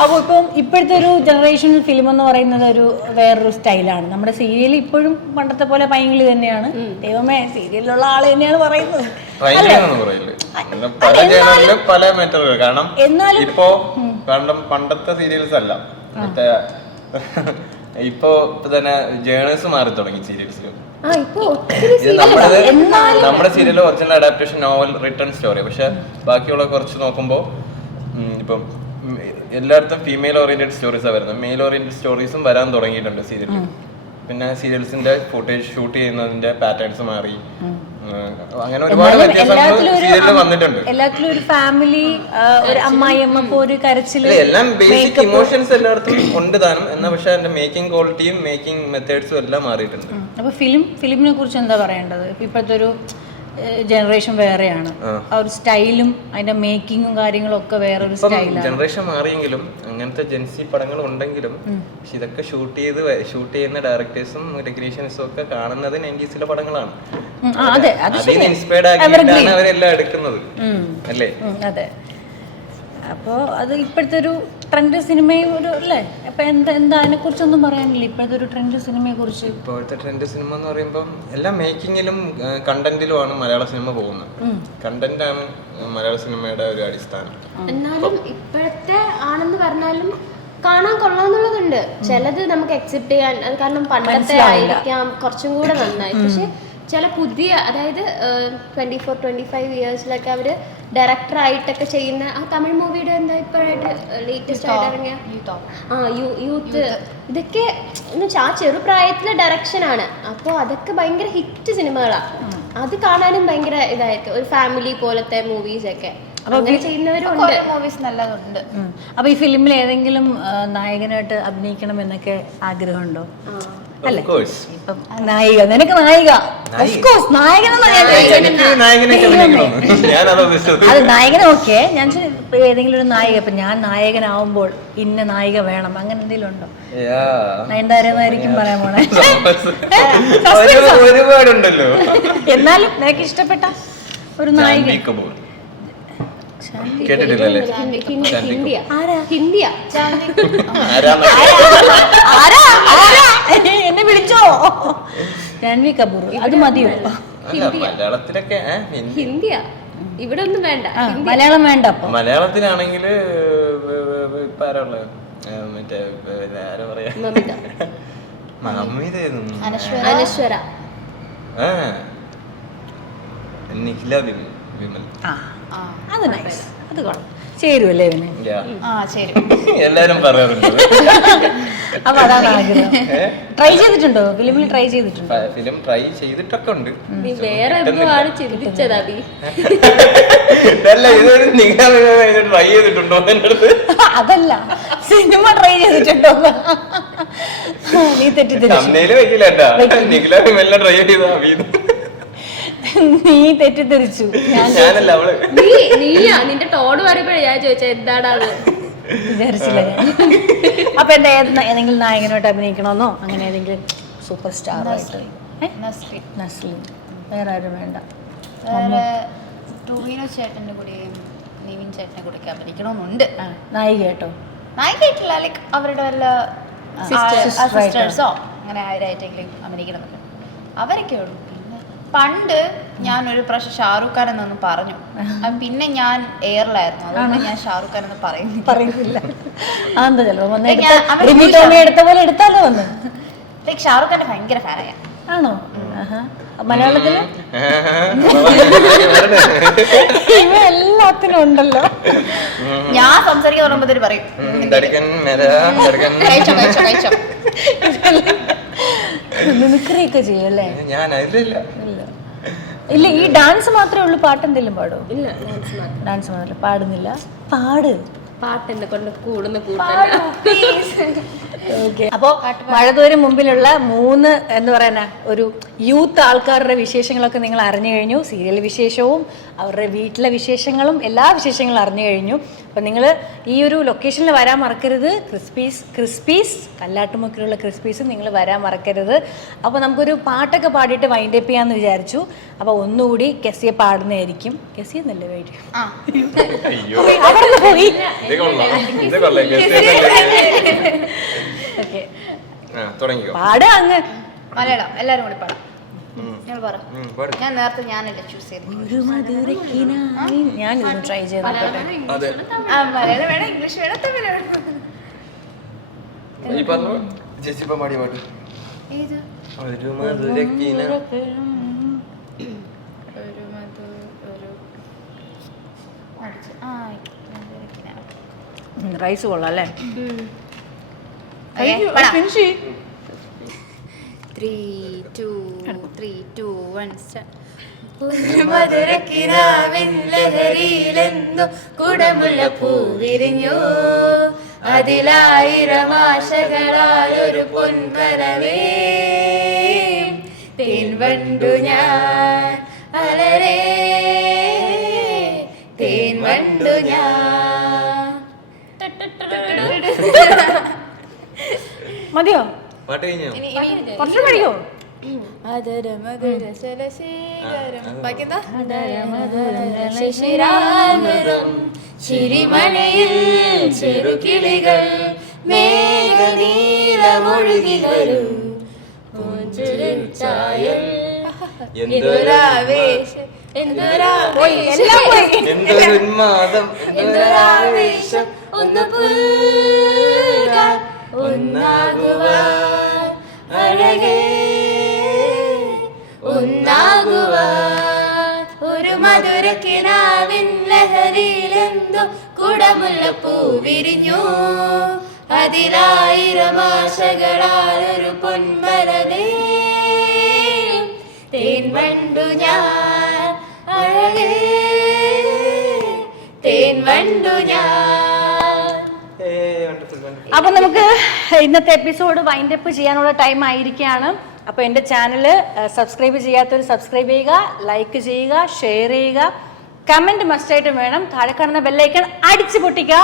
അപ്പോൾ ഇപ്പം ഇപ്പോഴത്തെ ഒരു ജനറേഷൻ ഫിലിം എന്ന് പറയുന്നത് ഒരു വേറൊരു സ്റ്റൈലാണ്. നമ്മുടെ സീരിയൽ ഇപ്പോഴും പണ്ടത്തെ പോലെ പൈങ്കിളി തന്നെയാണ്. ദൈവമേ, സീരിയലിലുള്ള ആള് തന്നെയാണ് പറയുന്നത്. പല മെറ്ററുകൾ, കാരണം ഇപ്പോ പണ്ടത്തെ സീരിയൽസ് അല്ല, മറ്റേ ഇപ്പൊ തന്നെ ജേണേഴ്സ് മാറി തുടങ്ങി സീരിയൽസിൽ. നമ്മുടെ serial original adaptation novel return story. പക്ഷെ ബാക്കിയുള്ള കുറച്ച് നോക്കുമ്പോ ഇപ്പം എല്ലായിടത്തും ഫീമെയിൽ ഓറിയന്റഡ് സ്റ്റോറീസാണ് വരുന്നത്. മെയിൽ ഓറിയന്റഡ് സ്റ്റോറീസും വരാൻ തുടങ്ങിയിട്ടുണ്ട് സീരിയലിൽ. പിന്നെ സീരിയൽസിന്റെ ഫുട്ടേജ് ഷൂട്ട് ചെയ്യുന്നതിന്റെ പാറ്റേൺസ് മാറി. അങ്ങനെ ഒരുപാട് വ്യത്യാസങ്ങൾ വന്നിട്ടുണ്ട്. എല്ലാത്തിലും ഒരു ഫാമിലി, ഒരു അമ്മായിയമ്മ, ഒരു കരച്ചില്, എല്ലാം ബേസിക് ഇമോഷൻസ് എല്ലായിടത്തും ഉണ്ട് താനും. എന്നാ പക്ഷെ അതിന്റെ മേക്കിംഗ് ക്വാളിറ്റിയും മേക്കിംഗ് മെത്തേഡ്സും എല്ലാം മാറിയിട്ടുണ്ട്. അപ്പൊ ഫിലിമിനെ കുറിച്ച് എന്താ പറയേണ്ടത്? ഇപ്പോഴത്തെ ഒരു ജനറേഷൻ വേറെയാണ്, ആ ഒരു സ്റ്റൈലും അതിന്റെ മേക്കിങ്ങും കാര്യങ്ങളും ഒക്കെ വേറൊരു സ്റ്റൈലാണ്. ജനറേഷൻ മാറിയെങ്കിലും അങ്ങനത്തെ ജെൻസി പടങ്ങൾ ഉണ്ടെങ്കിലും പക്ഷെ ഇതൊക്കെ ഷൂട്ട് ചെയ്യുന്ന ഡയറക്ടേഴ്സും ടെക്നീഷ്യൻസും ഒക്കെ കാണുന്നത് 90s പടങ്ങളാണ്. അതിന് ഇൻസ്പയർഡ് ആക്കിയിട്ടാണ് അവരെല്ലാം എടുക്കുന്നത് അല്ലേ? അതെ. അപ്പോൾ അത് ഇപ്പോഴത്തെ ഒരു ട്രെൻഡ് സിനിമയും ഒരു അല്ലേ? അപ്പൊ എന്താ അതിനെ കുറിച്ചൊന്നും പറയാനില്ല ഇപ്പോഴത്തെ ഒരു ട്രെൻഡ് സിനിമയെ കുറിച്ച്? ഇപ്പോഴത്തെ ട്രെൻഡ് സിനിമ എന്ന് പറയുമ്പോൾ എല്ലാം മേക്കിങ്ങിലും കണ്ടന്റിലുമാണ് മലയാള സിനിമ പോകുന്നത്. കണ്ടന്റ് ആണ് മലയാള സിനിമയുടെ ഒരു അടിസ്ഥാനം. എന്നാലും ഇപ്പോഴത്തെ ആണെന്ന് പറഞ്ഞാലും കാണാൻ കൊള്ളാന്നുള്ളതുണ്ട്. ചിലത് നമുക്ക് അക്സെപ്റ്റ് ചെയ്യാൻ, കാരണം പണ്ടത്തെ ആയിരിക്കാം കുറച്ചും കൂടെ നന്നായി. പക്ഷെ ചില പുതിയ, അതായത് 24-25 ഇയേഴ്സിലൊക്കെ അവര് ഡയറക്ടറായിട്ടൊക്കെ ചെയ്യുന്ന ആ തമിഴ് മൂവിയുടെ എന്താ ഇപ്പോഴായിട്ട് ലേറ്റസ്റ്റ് ആയിട്ട് ഇറങ്ങിയ യൂത്ത്, ഇതൊക്കെ എന്ന് വെച്ചാൽ ആ ചെറുപ്രായത്തിലെ ഡയറക്ഷനാണ്. അപ്പോൾ അതൊക്കെ ഭയങ്കര ഹിറ്റ് സിനിമകളാണ്. അത് കാണാനും ഭയങ്കര ഇതായിരിക്കും. ഒരു ഫാമിലി പോലത്തെ മൂവീസൊക്കെ ചെയ്യുന്നവരുണ്ട്, മൂവീസ് നല്ലതുണ്ട്. അപ്പൊ ഈ ഫിലിമിൽ ഏതെങ്കിലും നായകനായിട്ട് അഭിനയിക്കണം എന്നൊക്കെ ആഗ്രഹമുണ്ടോ? അല്ലേ? ഇപ്പം നായിക, നിനക്ക് നായിക, അത് നായകനെ ഓക്കെ. ഞാൻ ഏതെങ്കിലും ഒരു നായിക, ഇപ്പൊ ഞാൻ നായകനാവുമ്പോൾ ഇന്ന നായിക വേണം, അങ്ങനെ എന്തെങ്കിലും ഉണ്ടോ? നയൻതാരന്നായിരിക്കും പറയാൻ പോണേ. ഒരുപാടുണ്ടല്ലോ. എന്നാലും നിനക്ക് ഇഷ്ടപ്പെട്ട ഒരു നായിക എന്നെ വിളിച്ചോ? രൺവീർ കപൂർ, അത് മതിയോ? മലയാളത്തിലൊക്കെ ഹിന്ദിയാ, ഇവിടെ ഒന്നും വേണ്ട, മലയാളം വേണ്ട. അപ്പൊ മലയാളത്തിലാണെങ്കിൽ ഇപ്പൊ ആരാ ഉള്ളത്? മറ്റേ ആരാ പറയാ, അനശ്വര, നിഖില വിമൽ. അത് നൈസ്, അത് കൊള്ളാം, ചേരുമല്ലേ ഇവന്? ശരി. എല്ലാരും പറയാറുണ്ട്. അപ്പൊ അതാണ് ആഗ്രഹം. ട്രൈ ചെയ്തിട്ടുണ്ടോ? ഫിലിമിൽ ട്രൈ ചെയ്തിട്ടുണ്ടോ? ഫിലിം ട്രൈ ചെയ്തിട്ടൊക്കെ ഉണ്ട്. നീ വേറെ എന്തോ ആണ് ചിന്തിച്ചത് അബി? അല്ല, ഇതൊരു നിങ്ങൾ ട്രൈ ചെയ്തിട്ടുണ്ടോ എന്റെ അടുത്ത്? അതല്ല, സിനിമ ട്രൈ ചെയ്തിട്ടുണ്ടോ? നീ തെറ്റിദ്ധരിച്ചു. തമ്മില് വെക്കില്ല കേട്ടാ. നിഖില വിമലിനെ ട്രൈ ചെയ്താ വീട്. നീ തെറ്റിദ്ധരിച്ചു. ഞാനല്ല അവള്. നീയാ നിന്റെ ടോണ് പറയുമ്പോഴേ ഞാൻ ചോദിച്ചത് എന്താടാന്ന് വിചാരിച്ചില്ല ഞാൻ. അപ്പൊ എന്താ ഏതെങ്കിലും നായകനായിട്ട് അഭിനയിക്കണമെന്നോ അങ്ങനെ ഏതെങ്കിലും സൂപ്പർ സ്റ്റാർ ആയിട്ട്? നസ്ലിൻ. വേറെ ആരും വേണ്ട. ടൂവിനോ ചേട്ടന്റെ കൂടെയും നിവിൻ ചേട്ടന്റെ കൂടെ അഭിനയിക്കണമെന്നുണ്ട്. നായിക കേട്ടോ? നായികയായിട്ടില്ല, ലൈക്ക് അവരുടെ വല്ല സിസ്റ്റേഴ്സോ അങ്ങനെ ആരായിട്ടെങ്കിലും അഭിനയിക്കണമെന്നൊക്കെ അവരൊക്കെ ഉള്ളൂ. പിന്നെ പണ്ട് ഞാനൊരു പ്രാവശ്യം ഷാറൂഖ് ഖാൻ എന്നൊന്ന് പറഞ്ഞു, പിന്നെ ഞാൻ എയറിലായിരുന്നു, അതുകൊണ്ട് ഞാൻ ഷാറൂഖ് ഖാൻ എന്ന് പറയുന്നില്ല. അതെന്താ ചിലപ്പോ എടുത്ത പോലെ എടുത്താലോ വന്ന്. ലൈക്ക് ഷാറൂഖ് ഖാന്റെ ഭയങ്കര ഫാനായ. ആണോ? മലയാളത്തില് ഇവ എല്ലാത്തിനും ഉണ്ടല്ലോ. ഞാൻ സംസാരിക്കാൻ തുടങ്ങുമ്പോ പറയും മിമിക്രിയൊക്കെ ചെയ്യല്ലേ? ഞാൻ അതിലില്ല. ഇല്ല, ഈ ഡാൻസ് മാത്രമേ ഉള്ളൂ. പാട്ട് എന്തെങ്കിലും പാടോ? ഇല്ല, ഡാൻസ് മാത്രമല്ല, പാടുന്നില്ല. പാട്. പാട്ടെന്നെ കൊണ്ട് കൂടുന്ന കൂട്ടല്ല. ഓക്കെ. അപ്പോ മഴതോരും മുമ്പിലുള്ള 3 എന്താ പറയാ ഒരു യൂത്ത് ആൾക്കാരുടെ വിശേഷങ്ങളൊക്കെ നിങ്ങൾ അറിഞ്ഞു കഴിഞ്ഞു. സീരിയൽ വിശേഷവും അവരുടെ വീട്ടിലെ വിശേഷങ്ങളും എല്ലാ വിശേഷങ്ങളും അറിഞ്ഞു കഴിഞ്ഞു. അപ്പം നിങ്ങൾ ഈ ഒരു ലൊക്കേഷനിൽ വരാൻ മറക്കരുത്. ക്രിസ്പീസ് കല്ലാട്ടുമുക്കിലുള്ള ക്രിസ്പീസും നിങ്ങൾ വരാൻ മറക്കരുത്. അപ്പോൾ നമുക്കൊരു പാട്ടൊക്കെ പാടിയിട്ട് വൈൻഡ് അപ്പ് ചെയ്യാമെന്ന് വിചാരിച്ചു. അപ്പോൾ ഒന്നുകൂടി കെസിയെ പാടുന്നതായിരിക്കും. കെസി എന്നല്ലേ വൈകിട്ട് അവിടെ പോയി. ഓക്കെ, പാടാ അങ്ങ്. മലയാളം എല്ലാരും കൂടി പാടാം. ഞാൻ നേരത്തെ ഞാനല്ലേ ചൂസ് ചെയ്തത്. ഞാൻ ട്രൈ ചെയ്ത് മലയാളം വേണം, ഇംഗ്ലീഷ് വേണം, തമിഴ് വേണം. ഏത്? റൈസ് കൊള്ളാം അല്ലേ? 3, 2, 1 മധുരക്കിനാവിൻ ലഹരിയിലെന്നു കുടമുള്ള പൂവിരിഞ്ഞു, അതിലായിരം ആശകളായൊരു പൊൻവരവേ, തേൻവണ്ടു ഞാൻ അലരേ, തേൻവണ്ടു ഞാൻ. മതിയോ? പാട്ട് കഴിഞ്ഞോ? കുറച്ച് പഠിക്കോ? ചിരിമണയിൽ ചെറുകിളികൾ മേഘനീലമൊഴുകി വരും, എന്തൊരാവേശം എന്തൊരുന്മാദം എന്തൊരാവേശം ഒന്ന് പുൽകാൻ ഒന്നാകുവാൻ അഴകേ ഒന്നാകുവാൻ, ഒരു മധുരക്കിനാവിൻ ലഹരിയിലെന്തോ കുടമുള്ള പൂവിരിഞ്ഞു, അതിലായിരം ആശകളാലൊരു പൊന്മരനേ, തേൻവണ്ടു ഞാൻ അഴകേ, തേൻവണ്ടു ഞാൻ. അപ്പൊ നമുക്ക് ഇന്നത്തെ എപ്പിസോഡ് വൈൻഡ് അപ്പ് ചെയ്യാനുള്ള ടൈം ആയിരിക്കുകയാണ്. അപ്പൊ എന്റെ ചാനൽ സബ്സ്ക്രൈബ് ചെയ്യാത്തവർ സബ്സ്ക്രൈബ് ചെയ്യുക, ലൈക്ക് ചെയ്യുക, ഷെയർ ചെയ്യുക, കമന്റ് മസ്റ്റ് ആയിട്ടും വേണം. താഴെ കാണുന്ന ബെല്ലൈക്കൺ അടിച്ചു പൊട്ടിക്കുക.